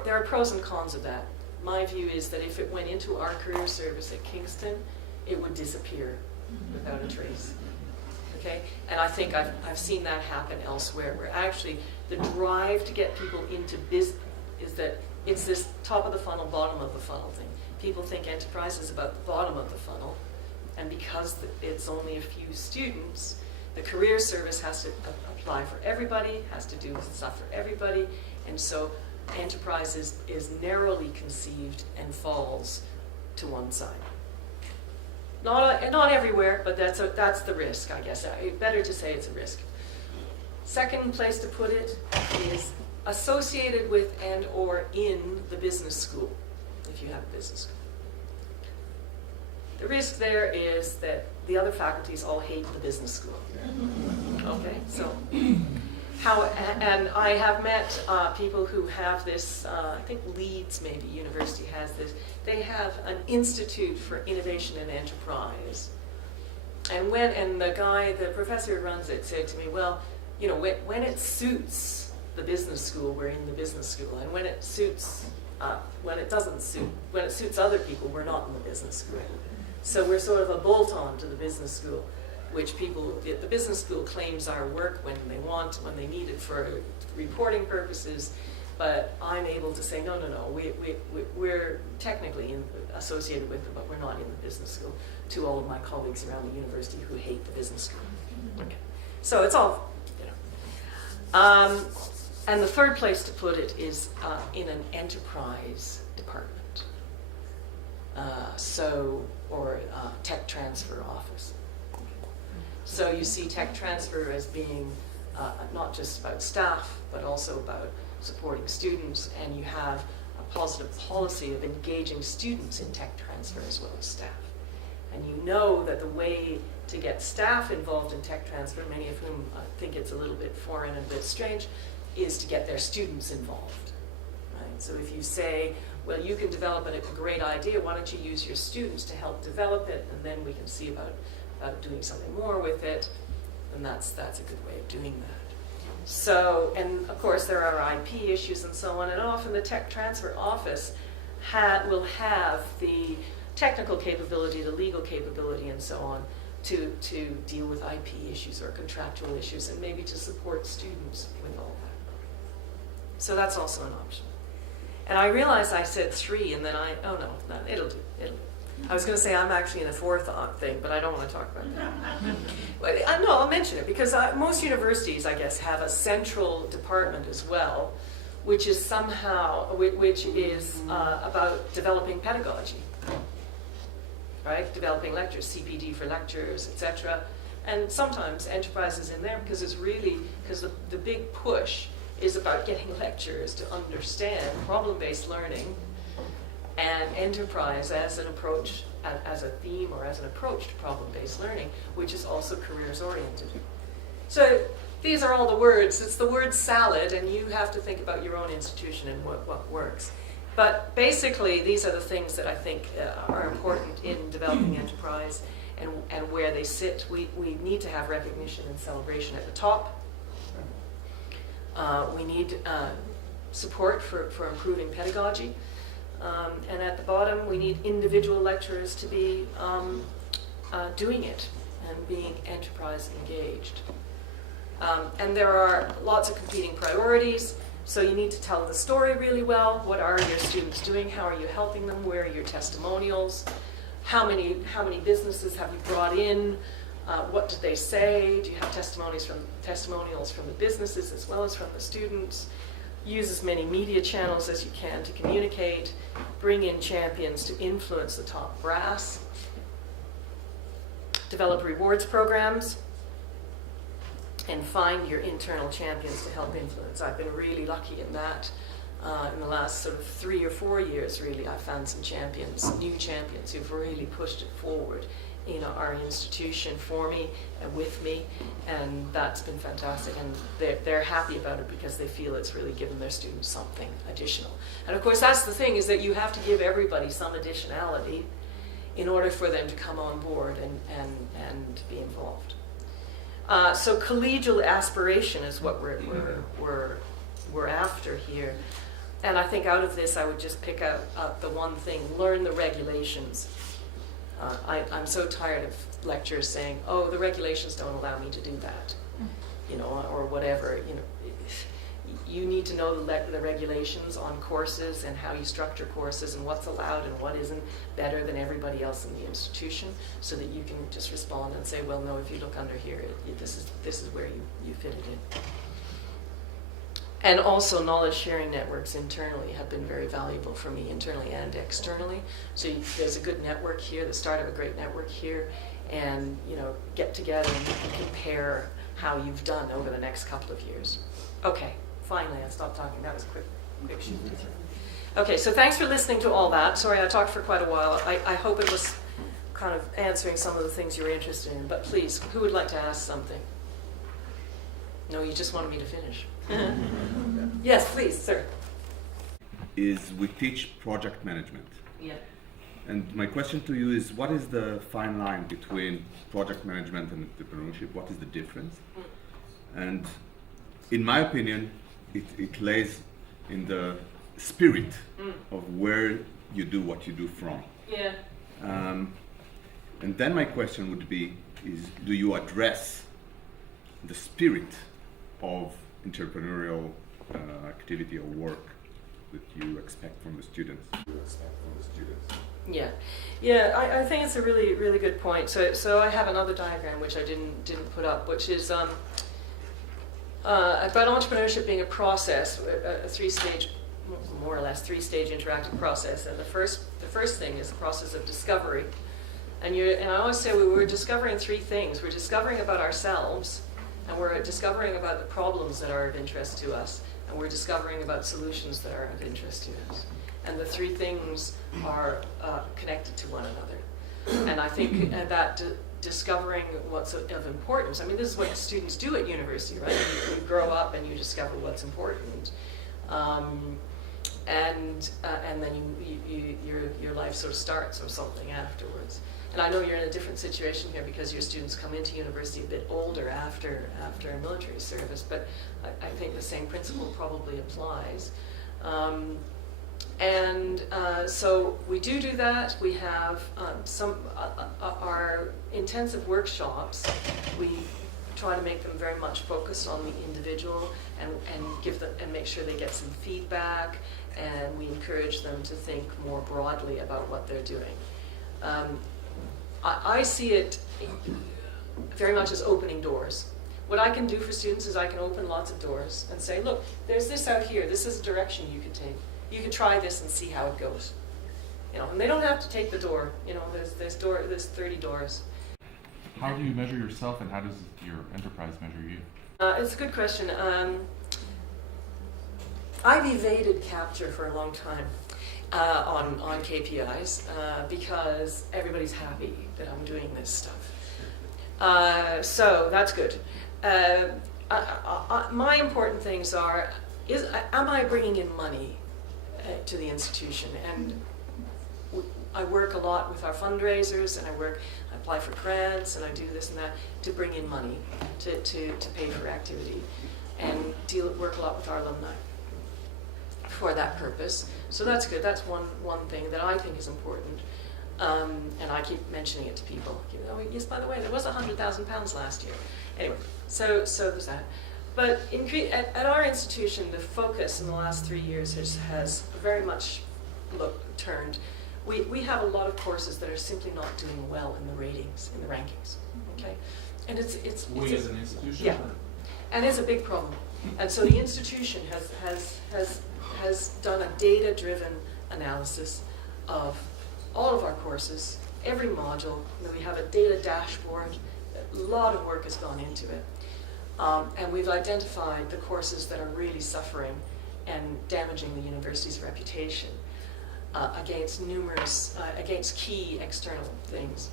There are pros and cons of that. My view is that if it went into our career service at Kingston, it would disappear without a trace. Okay, and I think I've seen that happen elsewhere, where actually the drive to get people into business is that it's this top of the funnel, bottom of the funnel thing. People think enterprise is about the bottom of the funnel, and because it's only a few students, the career service has to apply for everybody, has to do stuff for everybody, and so enterprise is narrowly conceived and falls to one side. Not everywhere, but that's the risk, I guess. Better to say it's a risk. Second place to put it is associated with and or in the business school, if you have a business school. The risk there is that the other faculties all hate the business school. Okay, so and I have met people who have this, I think Leeds maybe University has this, they have an Institute for Innovation and Enterprise. And the professor who runs it said to me, well, you know, when it suits the business school, we're in the business school. And when it suits, when it suits other people, we're not in the business school. So we're sort of a bolt-on to the business school, which the business school claims our work when they want, when they need it for reporting purposes, but I'm able to say, no, we're technically associated with them, but we're not in the business school, to all of my colleagues around the university who hate the business school. Okay. So it's all, and the third place to put it is in an enterprise department. Or tech transfer office. So you see tech transfer as being not just about staff, but also about supporting students, and you have a positive policy of engaging students in tech transfer as well as staff. And you know that the way to get staff involved in tech transfer, many of whom think it's a little bit foreign and a bit strange, is to get their students involved. Right? So if you say, well, you can develop a great idea, why don't you use your students to help develop it, and then we can see about doing something more with it, and that's a good way of doing that. So, and of course there are IP issues and so on, and often the tech transfer office will have the technical capability, the legal capability and so on to deal with IP issues or contractual issues, and maybe to support students with all that. So that's also an option. And I realized I said 3, and then oh no, it'll do. I was going to say I'm actually in the 4th thing, but I don't want to talk about that. No, I'll mention it, because most universities, I guess, have a central department as well, which is about developing pedagogy, right? Developing lectures, CPD for lectures, etc. And sometimes enterprise is in there because the big push is about getting lecturers to understand problem-based learning and enterprise as an approach, as a theme or as an approach to problem-based learning, which is also careers-oriented. So these are all the words. It's the word salad, and you have to think about your own institution and what works. But basically, these are the things that I think are important in developing enterprise and where they sit. We need to have recognition and celebration at the top. We need support for improving pedagogy. And at the bottom, we need individual lecturers to be doing it and being enterprise engaged. And there are lots of competing priorities, so you need to tell the story really well. What are your students doing? How are you helping them? Where are your testimonials? How many businesses have you brought in? What did they say? Do you have testimonials from the businesses as well as from the students? Use as many media channels as you can to communicate. Bring in champions to influence the top brass. Develop rewards programs. And find your internal champions to help influence. I've been really lucky in that. In the last sort of 3 or 4 years, really, I've found some champions, new champions, who've really pushed it forward in our institution for me and with me, and that's been fantastic. And they're happy about it because they feel it's really given their students something additional. And of course, that's the thing, is that you have to give everybody some additionality in order for them to come on board and be involved. So collegial aspiration is what we're after here. And I think out of this, I would just pick out the one thing: learn the regulations. I'm so tired of lecturers saying, "Oh, the regulations don't allow me to do that," or whatever. You need to know the regulations on courses and how you structure courses and what's allowed and what isn't better than everybody else in the institution, so that you can just respond and say, "Well, no, if you look under here, this is where you fit it in." And also, knowledge sharing networks internally have been very valuable for me, internally and externally. So there's a good network here, the start of a great network here, and get together and you can compare how you've done over the next couple of years. Okay, finally, I stopped talking. That was a quick shoot. Okay, so thanks for listening to all that. Sorry, I talked for quite a while. I hope it was kind of answering some of the things you were interested in. But please, who would like to ask something? No, you just wanted me to finish. Yes, please, sir. We teach project management. Yeah. And my question to you is, what is the fine line between project management and entrepreneurship? What is the difference? And in my opinion, it lays in the spirit of where you do what you do from. Yeah. And then my question would be, do you address the spirit of entrepreneurial activity or work that you expect from the students? Yeah, yeah. I think it's a really, really good point. So I have another diagram which I didn't put up, which is about entrepreneurship being a process, a three-stage, more or less three-stage interactive process. And the first thing is the process of discovery. And I always say we're discovering three things. We're discovering about ourselves, and we're discovering about the problems that are of interest to us, and we're discovering about solutions that are of interest to us. And the three things are connected to one another. And I think that discovering what's of importance, I mean, this is what students do at university, right? You grow up and you discover what's important. And then your life sort of starts or something afterwards. And I know you're in a different situation here because your students come into university a bit older after military service, but I think the same principle probably applies. So we do that. We have our intensive workshops. We try to make them very much focused on the individual and give them and make sure they get some feedback. And we encourage them to think more broadly about what they're doing. I see it very much as opening doors. What I can do for students is I can open lots of doors and say, look, there's this out here. This is a direction you could take. You could try this and see how it goes. And they don't have to take the door. There's 30 doors. How do you measure yourself, and how does your enterprise measure you? It's a good question. I've evaded capture for a long time on KPIs because everybody's happy that I'm doing this stuff. So that's good. My important things are, am I bringing in money to the institution? And I work a lot with our fundraisers, and I apply for grants, and I do this and that to bring in money to pay for activity, and work a lot with our alumni for that purpose. So that's good. That's one thing that I think is important, and I keep mentioning it to people. Yes, by the way, there was £100,000 last year. Anyway, so there's that. But at our institution, the focus in the last 3 years has very much turned. We have a lot of courses that are simply not doing well in the ratings, in the rankings. Okay, and it's as an institution. Yeah, and it's a big problem. And so the institution has done a data-driven analysis of all of our courses, every module. We have a data dashboard. A lot of work has gone into it. And we've identified the courses that are really suffering and damaging the university's reputation against key external things.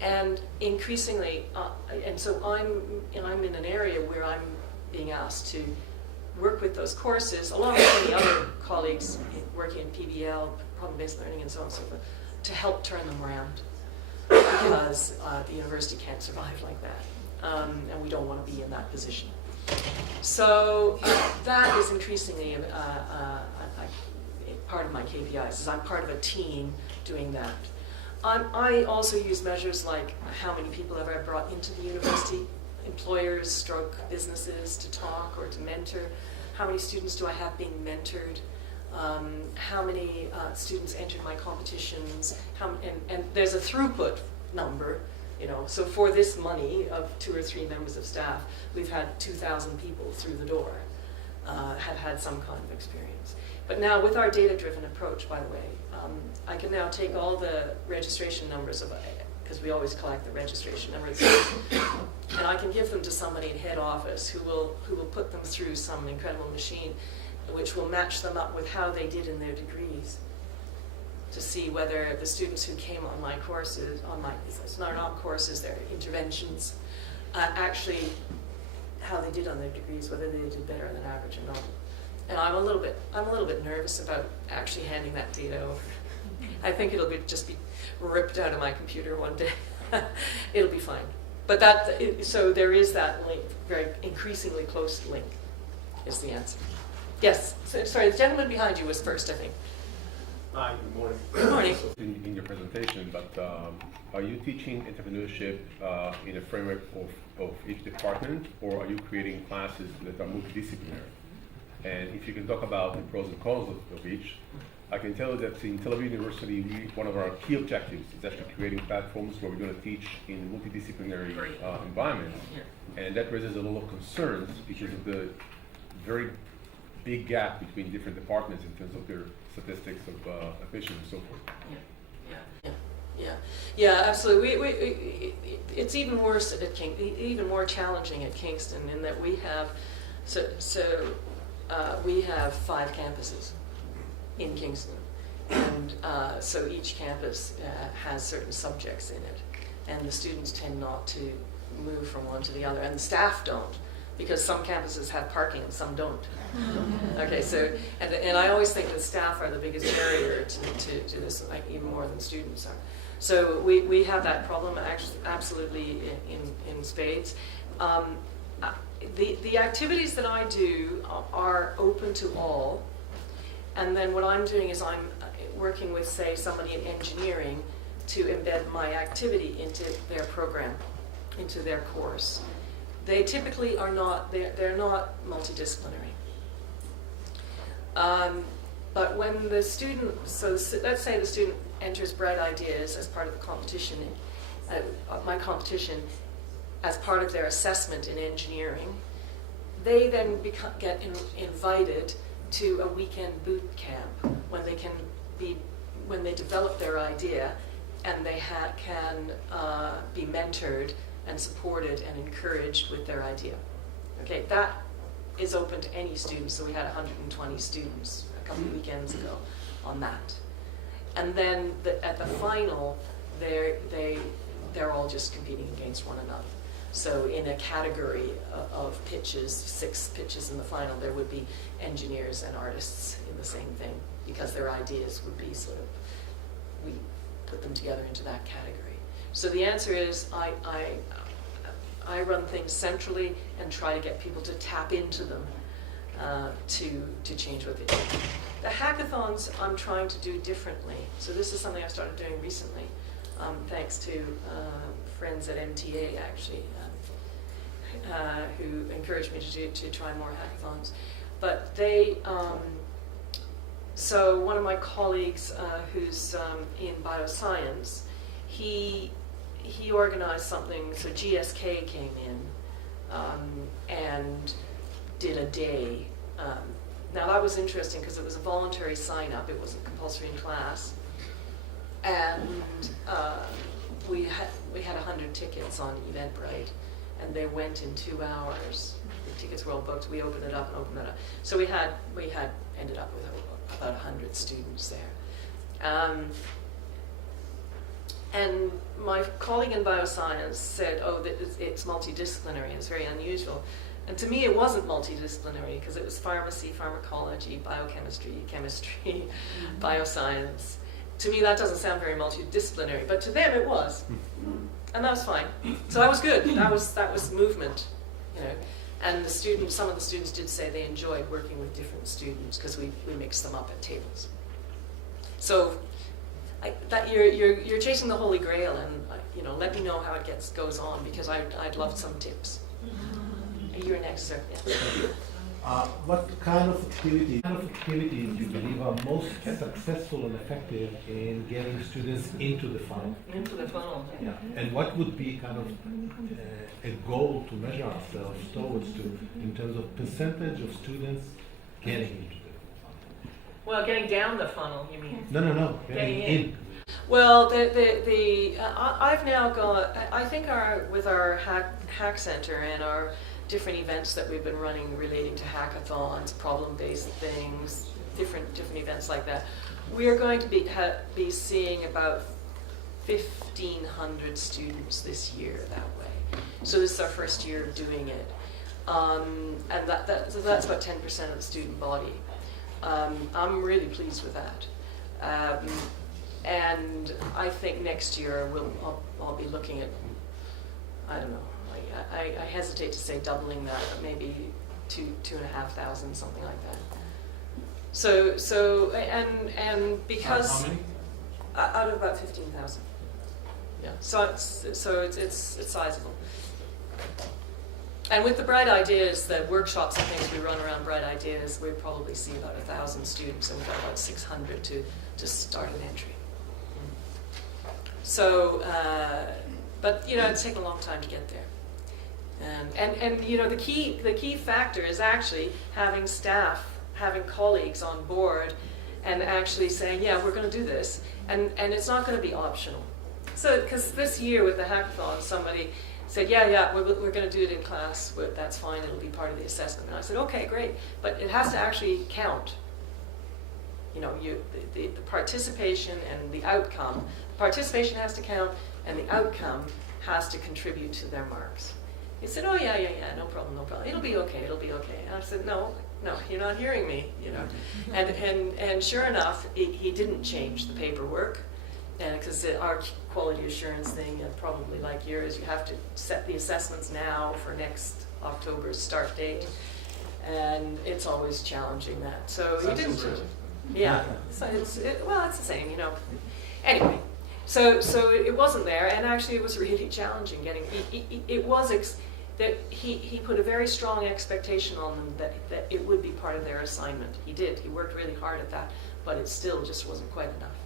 And increasingly, and so I'm in an area where I'm being asked to work with those courses, along with many other colleagues working in PBL, problem-based learning, and so on and so forth, to help turn them around, because the university can't survive like that. And we don't want to be in that position. So that is increasingly part of my KPIs, is I'm part of a team doing that. I also use measures like how many people have I brought into the university, employers, stroke businesses, to talk or to mentor. How many students do I have being mentored? How many students entered my competitions? And there's a throughput number. So for this money of 2 or 3 members of staff, we've had 2,000 people through the door have had some kind of experience. But now with our data-driven approach, by the way, I can now take all the registration numbers because we always collect the registration numbers, and I can give them to somebody in head office who will put them through some incredible machine, which will match them up with how they did in their degrees, to see whether the students who came on my courses, it's not courses, they're interventions, actually how they did on their degrees, whether they did better than average or not. And I'm a little bit nervous about actually handing that data over. I think it'll just be ripped out of my computer one day. It'll be fine. But so there is that link, very increasingly close link, is the answer. Yes, so, sorry, the gentleman behind you was first, I think. Hi, good morning. Good morning. In your presentation, but are you teaching entrepreneurship in a framework of each department, or are you creating classes that are multidisciplinary? And if you can talk about the pros and cons of each, I can tell you that in Tel Aviv University, one of our key objectives is actually creating platforms where we're going to teach in multidisciplinary environments. Yeah. And that raises a lot of concerns because of the very big gap between different departments in terms of their statistics of admission and so forth. Yeah, absolutely. It's even worse at even more challenging at Kingston in that we have, we have 5 campuses in Kingston, and so each campus has certain subjects in it, and the students tend not to move from one to the other, and the staff don't, because some campuses have parking and some don't. Okay, so, and I always think that staff are the biggest barrier to this, like, even more than students are. So we have that problem actually absolutely in spades. The activities that I do are open to all, and then what I'm doing is I'm working with, say, somebody in engineering to embed my activity into their program, into their course. They typically are not, they're not multidisciplinary. But when the student, so let's say the student enters Bright Ideas as part of the competition, my competition, as part of their assessment in engineering, they then get invited to a weekend boot camp when they develop their idea, and they can be mentored and supported and encouraged with their idea. Okay, that is open to any student, so we had 120 students a couple of weekends ago on that. And then at the final, they're all just competing against one another. So in a category of pitches, 6 pitches in the final, there would be engineers and artists in the same thing, because their ideas would be sort of, we put them together into that category. So the answer is I run things centrally and try to get people to tap into them to change what they do. The hackathons I'm trying to do differently. So this is something I started doing recently, thanks to friends at MTA actually, who encouraged me to try more hackathons. But they, so one of my colleagues who's in bioscience, he organized something, so GSK came in and did a day. Now that was interesting because it was a voluntary sign-up, it wasn't compulsory in class. And we had 100 tickets on Eventbrite, and they went in 2 hours. The tickets were all booked, we opened it up and opened it up. So we had ended up with about 100 students there. And my colleague in bioscience said, oh, it's multidisciplinary, it's very unusual. And to me, it wasn't multidisciplinary because it was pharmacy, pharmacology, biochemistry, chemistry, bioscience. To me, that doesn't sound very multidisciplinary, but to them it was. And that was fine. So that was good. That was movement, you know. And some of the students did say they enjoyed working with different students because we mixed them up at tables. So you're chasing the Holy Grail, and let me know how it goes on, because I'd love some tips. You're next, sir. Yeah. What kind of activities do you believe are most successful and effective in getting students into the funnel? Into the funnel. Yeah. And what would be kind of a goal to measure ourselves towards in terms of percentage of students getting into the funnel? Well, getting down the funnel, you mean? No. Getting in. Well, I've now got, I think with our hack center and our different events that we've been running relating to hackathons, problem-based things, different events like that, we are going to be seeing about 1,500 students this year that way. So this is our first year of doing it, and so that's about 10% of the student body. I'm really pleased with that. And I think next year I'll be looking at, I don't know, I hesitate to say doubling that, but maybe 2,500, something like that. And because How many? out of about 15,000. Yeah. So it's sizable. And with the Bright Ideas, the workshops and things we run around Bright Ideas, we probably see about 1,000 students, and we've got about 600 to start an entry. So, but you know, it's taken a long time to get there. And you know, the key factor is actually having staff, having colleagues on board, and actually saying, yeah, we're going to do this, and it's not going to be optional. So, because this year with the hackathon, somebody said, yeah, we're going to do it in class. That's fine. It'll be part of the assessment. And I said, okay, great, but it has to actually count. You know, the participation and the outcome. Participation has to count, and the outcome has to contribute to their marks. He said, oh yeah, no problem. It'll be okay. And I said, no, you're not hearing me. You know, and sure enough, he didn't change the paperwork, and because our quality assurance thing, probably like yours, you have to set the assessments now for next October's start date, and it's always challenging that. So he didn't change it. Yeah, so it's the same, you know. Anyway, so it wasn't there, and actually it was really challenging getting. That he put a very strong expectation on them that it would be part of their assignment. He did. He worked really hard at that, but it still just wasn't quite enough.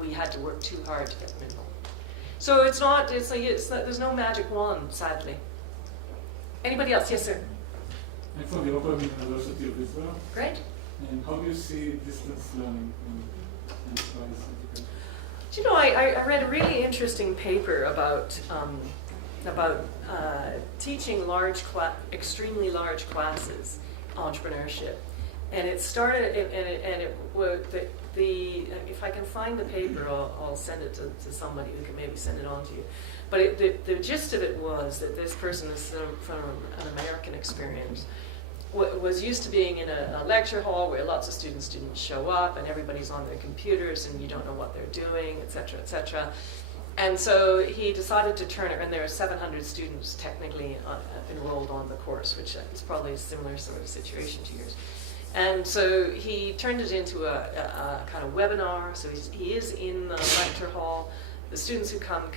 We had to work too hard to get them involved. So it's not. There's no magic wand, sadly. Anybody else? Yes, sir. I'm from the Open University of Israel. Great. And how do you see distance learning in enterprise education? Do you know, I read a really interesting paper about teaching extremely large classes, entrepreneurship, and it started, and it was if I can find the paper, I'll send it to somebody who can maybe send it on to you. But the gist of it was that this person is from an American experience. Was used to being in a lecture hall where lots of students didn't show up, and everybody's on their computers, and you don't know what they're doing, etc., etc. And so he decided to turn it, and there are 700 students technically enrolled on the course, which is probably a similar sort of situation to yours. And so he turned it into a kind of webinar. So he is in the lecture hall. The students who come.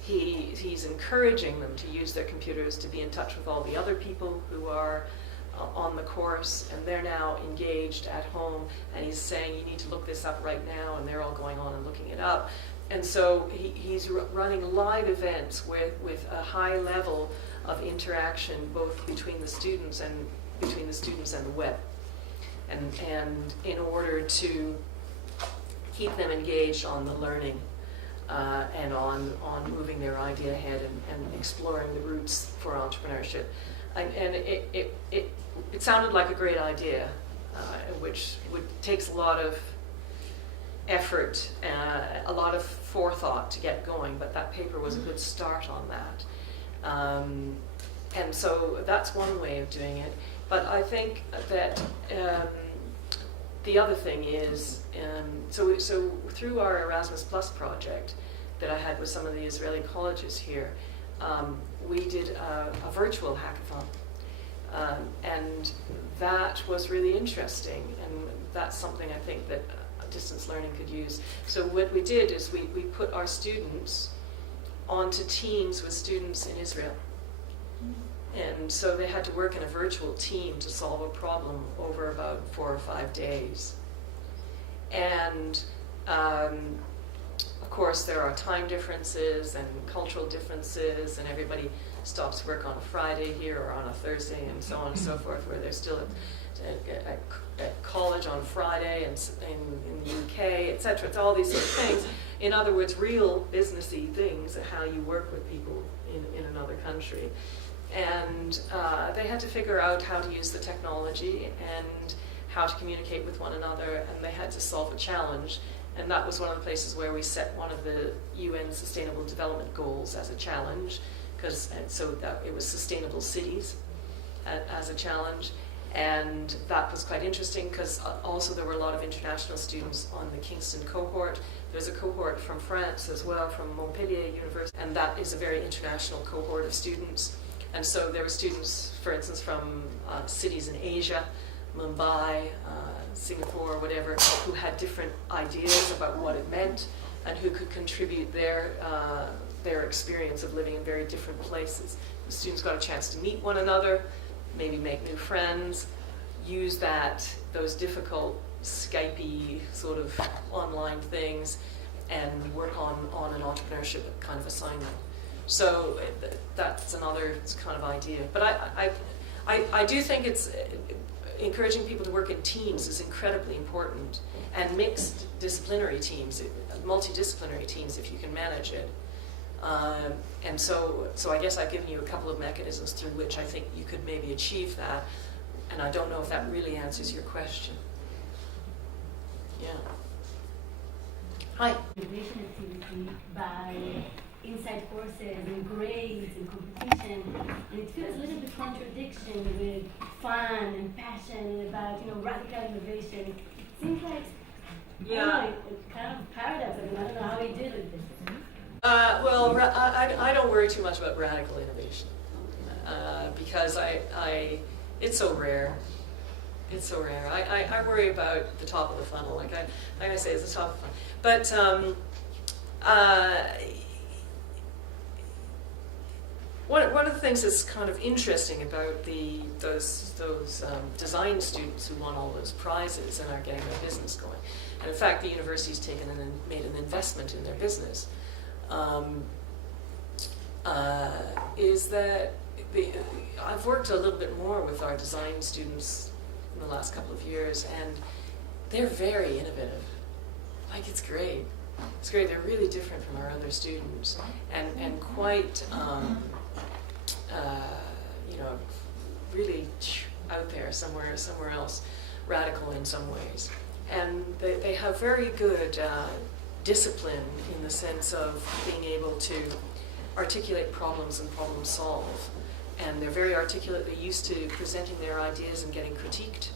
He's encouraging them to use their computers to be in touch with all the other people who are on the course, and they're now engaged at home, and he's saying you need to look this up right now, and they're all going on and looking it up. And so he's running live events with a high level of interaction both between the students and the web, and in order to keep them engaged on the learning and on moving their idea ahead and exploring the routes for entrepreneurship. And it sounded like a great idea, which takes a lot of effort, a lot of forethought to get going, but that paper was a good start on that. And so that's one way of doing it. But I think that the other thing is, so through our Erasmus Plus project that I had with some of the Israeli colleges here, we did a virtual hackathon. And that was really interesting, and that's something I think that distance learning could use. So what we did is we put our students onto teams with students in Israel. And so they had to work in a virtual team to solve a problem over about 4 or 5 days. And of course there are time differences and cultural differences, and everybody stops work on a Friday here or on a Thursday and so on and so forth, where they're still at college on Friday and in the UK, etc. It's all these sort of things. In other words, real businessy things, how you work with people in another country. And they had to figure out how to use the technology and how to communicate with one another, and they had to solve a challenge. And that was one of the places where we set one of the UN Sustainable Development Goals as a challenge, so that it was sustainable cities as a challenge. And that was quite interesting because also there were a lot of international students on the Kingston cohort. There's a cohort from France as well, from Montpellier University, and that is a very international cohort of students. And so there were students, for instance, from cities in Asia, Mumbai, Singapore or whatever, who had different ideas about what it meant and who could contribute their experience of living in very different places. The students got a chance to meet one another, maybe make new friends, use those difficult Skypey sort of online things, and work on an entrepreneurship kind of assignment. So that's another kind of idea. But I do think it's encouraging people to work in teams is incredibly important, and mixed disciplinary teams, multidisciplinary teams, if you can manage it. And so I guess I've given you a couple of mechanisms through which I think you could maybe achieve that, and I don't know if that really answers your question. Yeah. Hi. Innovation activity by inside courses and grades and competition, and it feels a little bit contradiction with fun and passion about radical innovation. It seems like a kind of paradox. I don't know how we deal with this. Well, I don't worry too much about radical innovation because it's so rare. It's so rare. I worry about the top of the funnel, like I say, it's the top of the funnel. But one of the things that's kind of interesting about those design students who won all those prizes and are getting their business going, and in fact the university's taken and made an investment in their business, is that I've worked a little bit more with our design students in the last couple of years, and they're very innovative. Like, it's great. It's great. They're really different from our other students, and quite, really out there somewhere else, radical in some ways. And they have very good discipline in the sense of being able to articulate problems and problem solve. And they're very articulate. They're used to presenting their ideas and getting critiqued.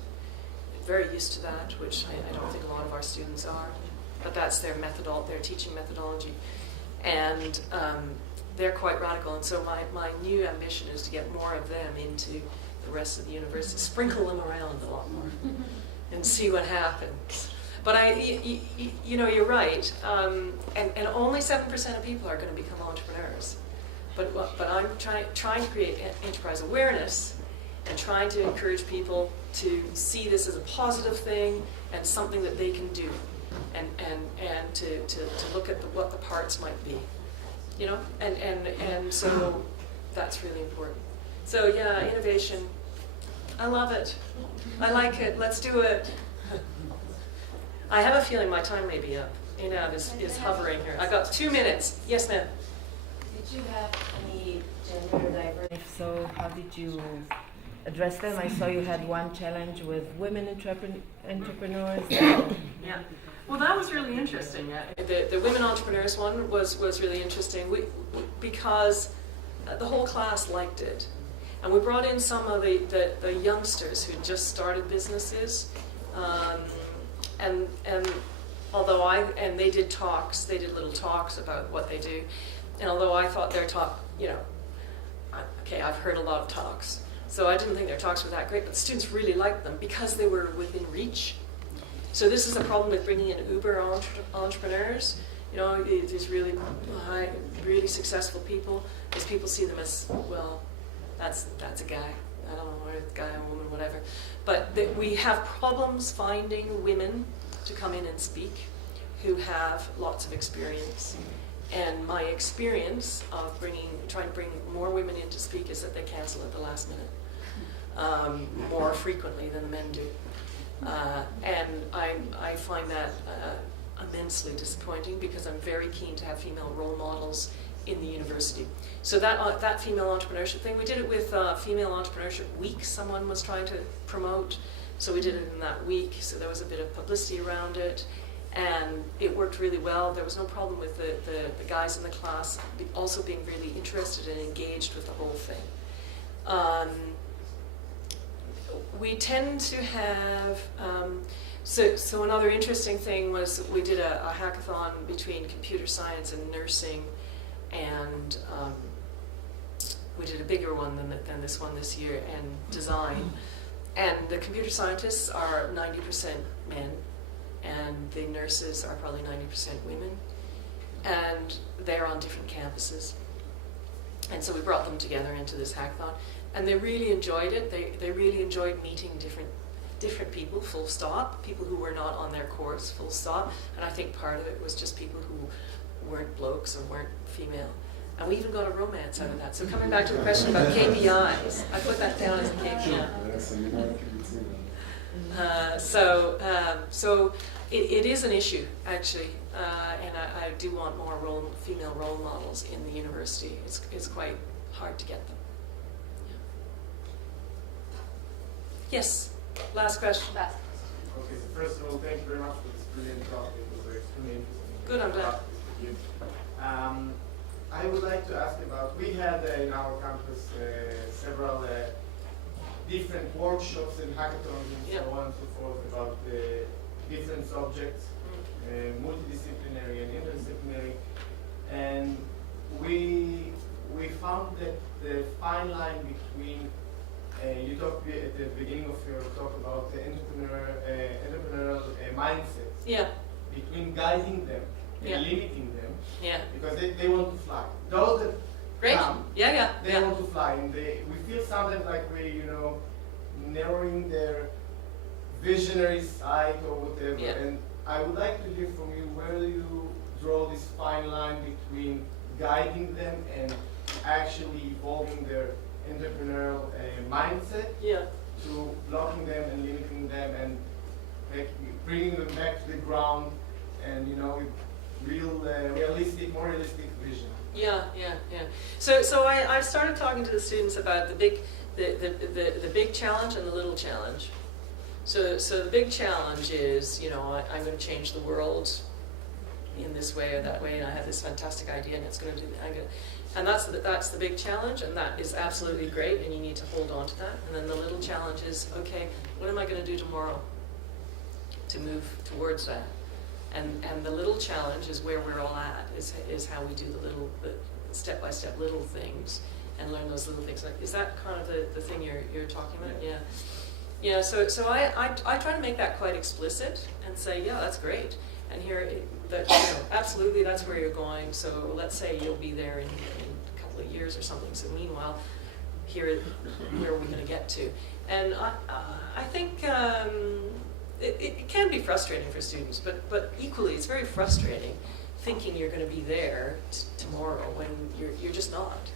Very used to that, which I don't think a lot of our students are. But that's their teaching methodology. And they're quite radical. And so my new ambition is to get more of them into the rest of the university, sprinkle them around a lot more, and see what happens. But you're right. And only 7% of people are going to become entrepreneurs. But I'm trying to create enterprise awareness and trying to encourage people to see this as a positive thing and something that they can do, and to look at what the parts might be, and so that's really important. So yeah, innovation. I love it. I like it. Let's do it. I have a feeling my time may be up. Inab is hovering here. I've got 2 minutes. Yes, ma'am. Did you have any gender diversity? If so, how did you address them? I saw you had one challenge with women entrepreneurs. Yeah. Well, that was really interesting. The women entrepreneurs one was really interesting because the whole class liked it. And we brought in some of the youngsters who just started businesses. And although they did talks, they did little talks about what they do. And although I thought their talk, I've heard a lot of talks. So I didn't think their talks were that great, but the students really liked them because they were within reach. So this is a problem with bringing in Uber entrepreneurs. These really high, really successful people. These people see them as, well, that's a guy. I don't know, or a guy or woman, whatever. But we have problems finding women to come in and speak who have lots of experience. And my experience of trying to bring more women in to speak is that they cancel at the last minute, more frequently than the men do. And I find that immensely disappointing because I'm very keen to have female role models in the university. So that female entrepreneurship thing, we did it with Female Entrepreneurship Week someone was trying to promote. So we did it in that week, so there was a bit of publicity around it. And it worked really well. There was no problem with the guys in the class also being really interested and engaged with the whole thing. We tend to have, so another interesting thing was we did a hackathon between computer science and nursing, and we did a bigger one than this one this year, and design. And the computer scientists are 90% men, and the nurses are probably 90% women, and they're on different campuses. And so we brought them together into this hackathon, and they really enjoyed it. They really enjoyed meeting different people, full stop, people who were not on their course, full stop. And I think part of it was just people who weren't blokes or weren't female. And we even got a romance out of that. So coming back to the question about KPIs, I put that down as a KPI. So it is an issue, actually, and I do want more female role models in the university. It's quite hard to get them. Yeah. Yes, last question. Okay, so first of all, thank you very much for this brilliant talk. It was extremely interesting. Good, I'm glad. I would like to ask about, we had in our campus several different workshops and hackathons and Yeah. so on and so forth about different subjects, multidisciplinary and interdisciplinary, and we found that the fine line between you talked at the beginning of your talk about the entrepreneurial mindset, Yeah, between guiding them and Yeah. limiting them, yeah. because they want to fly. Those that Great. come, Yeah. they want to fly, and we feel sometimes like we, narrowing their visionary side or whatever. Yeah. And I would like to hear from you, where do you draw this fine line between guiding them and actually evolving their entrepreneurial mindset, Yeah. to blocking them and limiting them and bringing them back to the ground and, with more realistic vision. Yeah. So I started talking to the students about the big challenge and the little challenge. So the big challenge is, I'm going to change the world in this way or that way, and I have this fantastic idea, and it's going to do. And that's the big challenge, and that is absolutely great, and you need to hold on to that. And then the little challenge is, okay, what am I going to do tomorrow to move towards that? And the little challenge is where we're all at, is how we do the step-by-step little things and learn those little things. Like, is that kind of the thing you're talking about? Yeah. Yeah, so I try to make that quite explicit and say, yeah, that's great. And absolutely that's where you're going. So let's say you'll be there in a couple of years or something. So meanwhile, where are we going to get to? And I think it can be frustrating for students, but equally it's very frustrating thinking you're going to be there tomorrow when you're just not.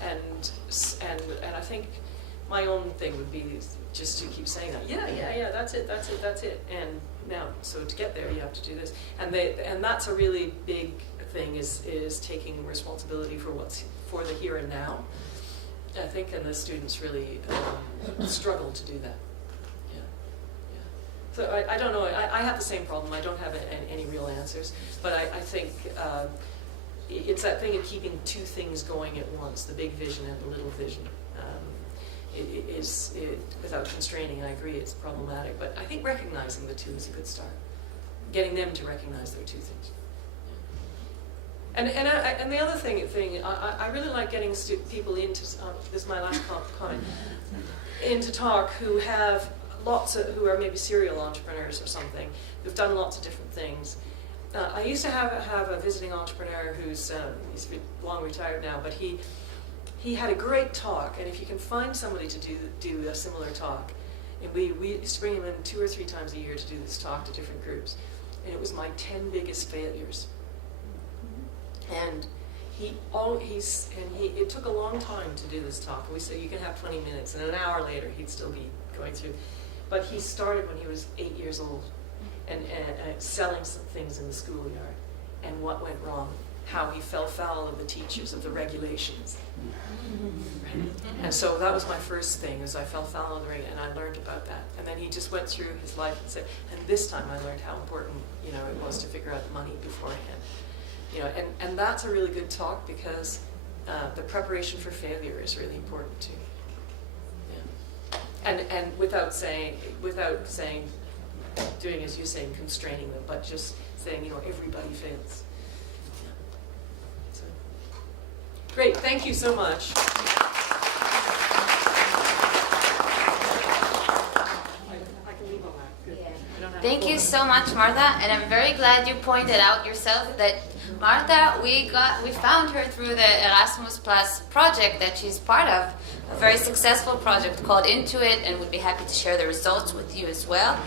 And I think my own thing would be just to keep saying that. Yeah, that's it. And now, so to get there, you have to do this. And that's a really big thing is taking responsibility for the here and now. I think, and the students really struggle to do that. Yeah. So I don't know. I have the same problem. I don't have any real answers, but I think it's that thing of keeping two things going at once: the big vision and the little vision. Without constraining, I agree, it's problematic. But I think recognizing the two is a good start. Getting them to recognize there are two things. And the other thing, I really like getting people into, this is my last comment, into talk who have who are maybe serial entrepreneurs or something, who've done lots of different things. I used to have a visiting entrepreneur he's long retired now, but he had a great talk, and if you can find somebody to do a similar talk, and we used to bring him in 2 or 3 times a year to do this talk to different groups, and it was my 10 biggest failures. And it took a long time to do this talk. We said you can have 20 minutes, and an hour later he'd still be going through. But he started when he was 8 years old, and selling some things in the schoolyard, and what went wrong. How he fell foul of the teachers, of the regulations. And so that was my first thing, is I fell foul of the regulation, and I learned about that. And then he just went through his life and said, and this time I learned how important, it was to figure out money beforehand. And that's a really good talk, because the preparation for failure is really important too. Yeah. And without saying, doing as you're saying, constraining them, but just saying, everybody fails. Great, thank you so much. Thank you so much, Martha, and I'm very glad you pointed out yourself that Martha, we found her through the Erasmus Plus project that she's part of, a very successful project called Into It, and we'd be happy to share the results with you as well.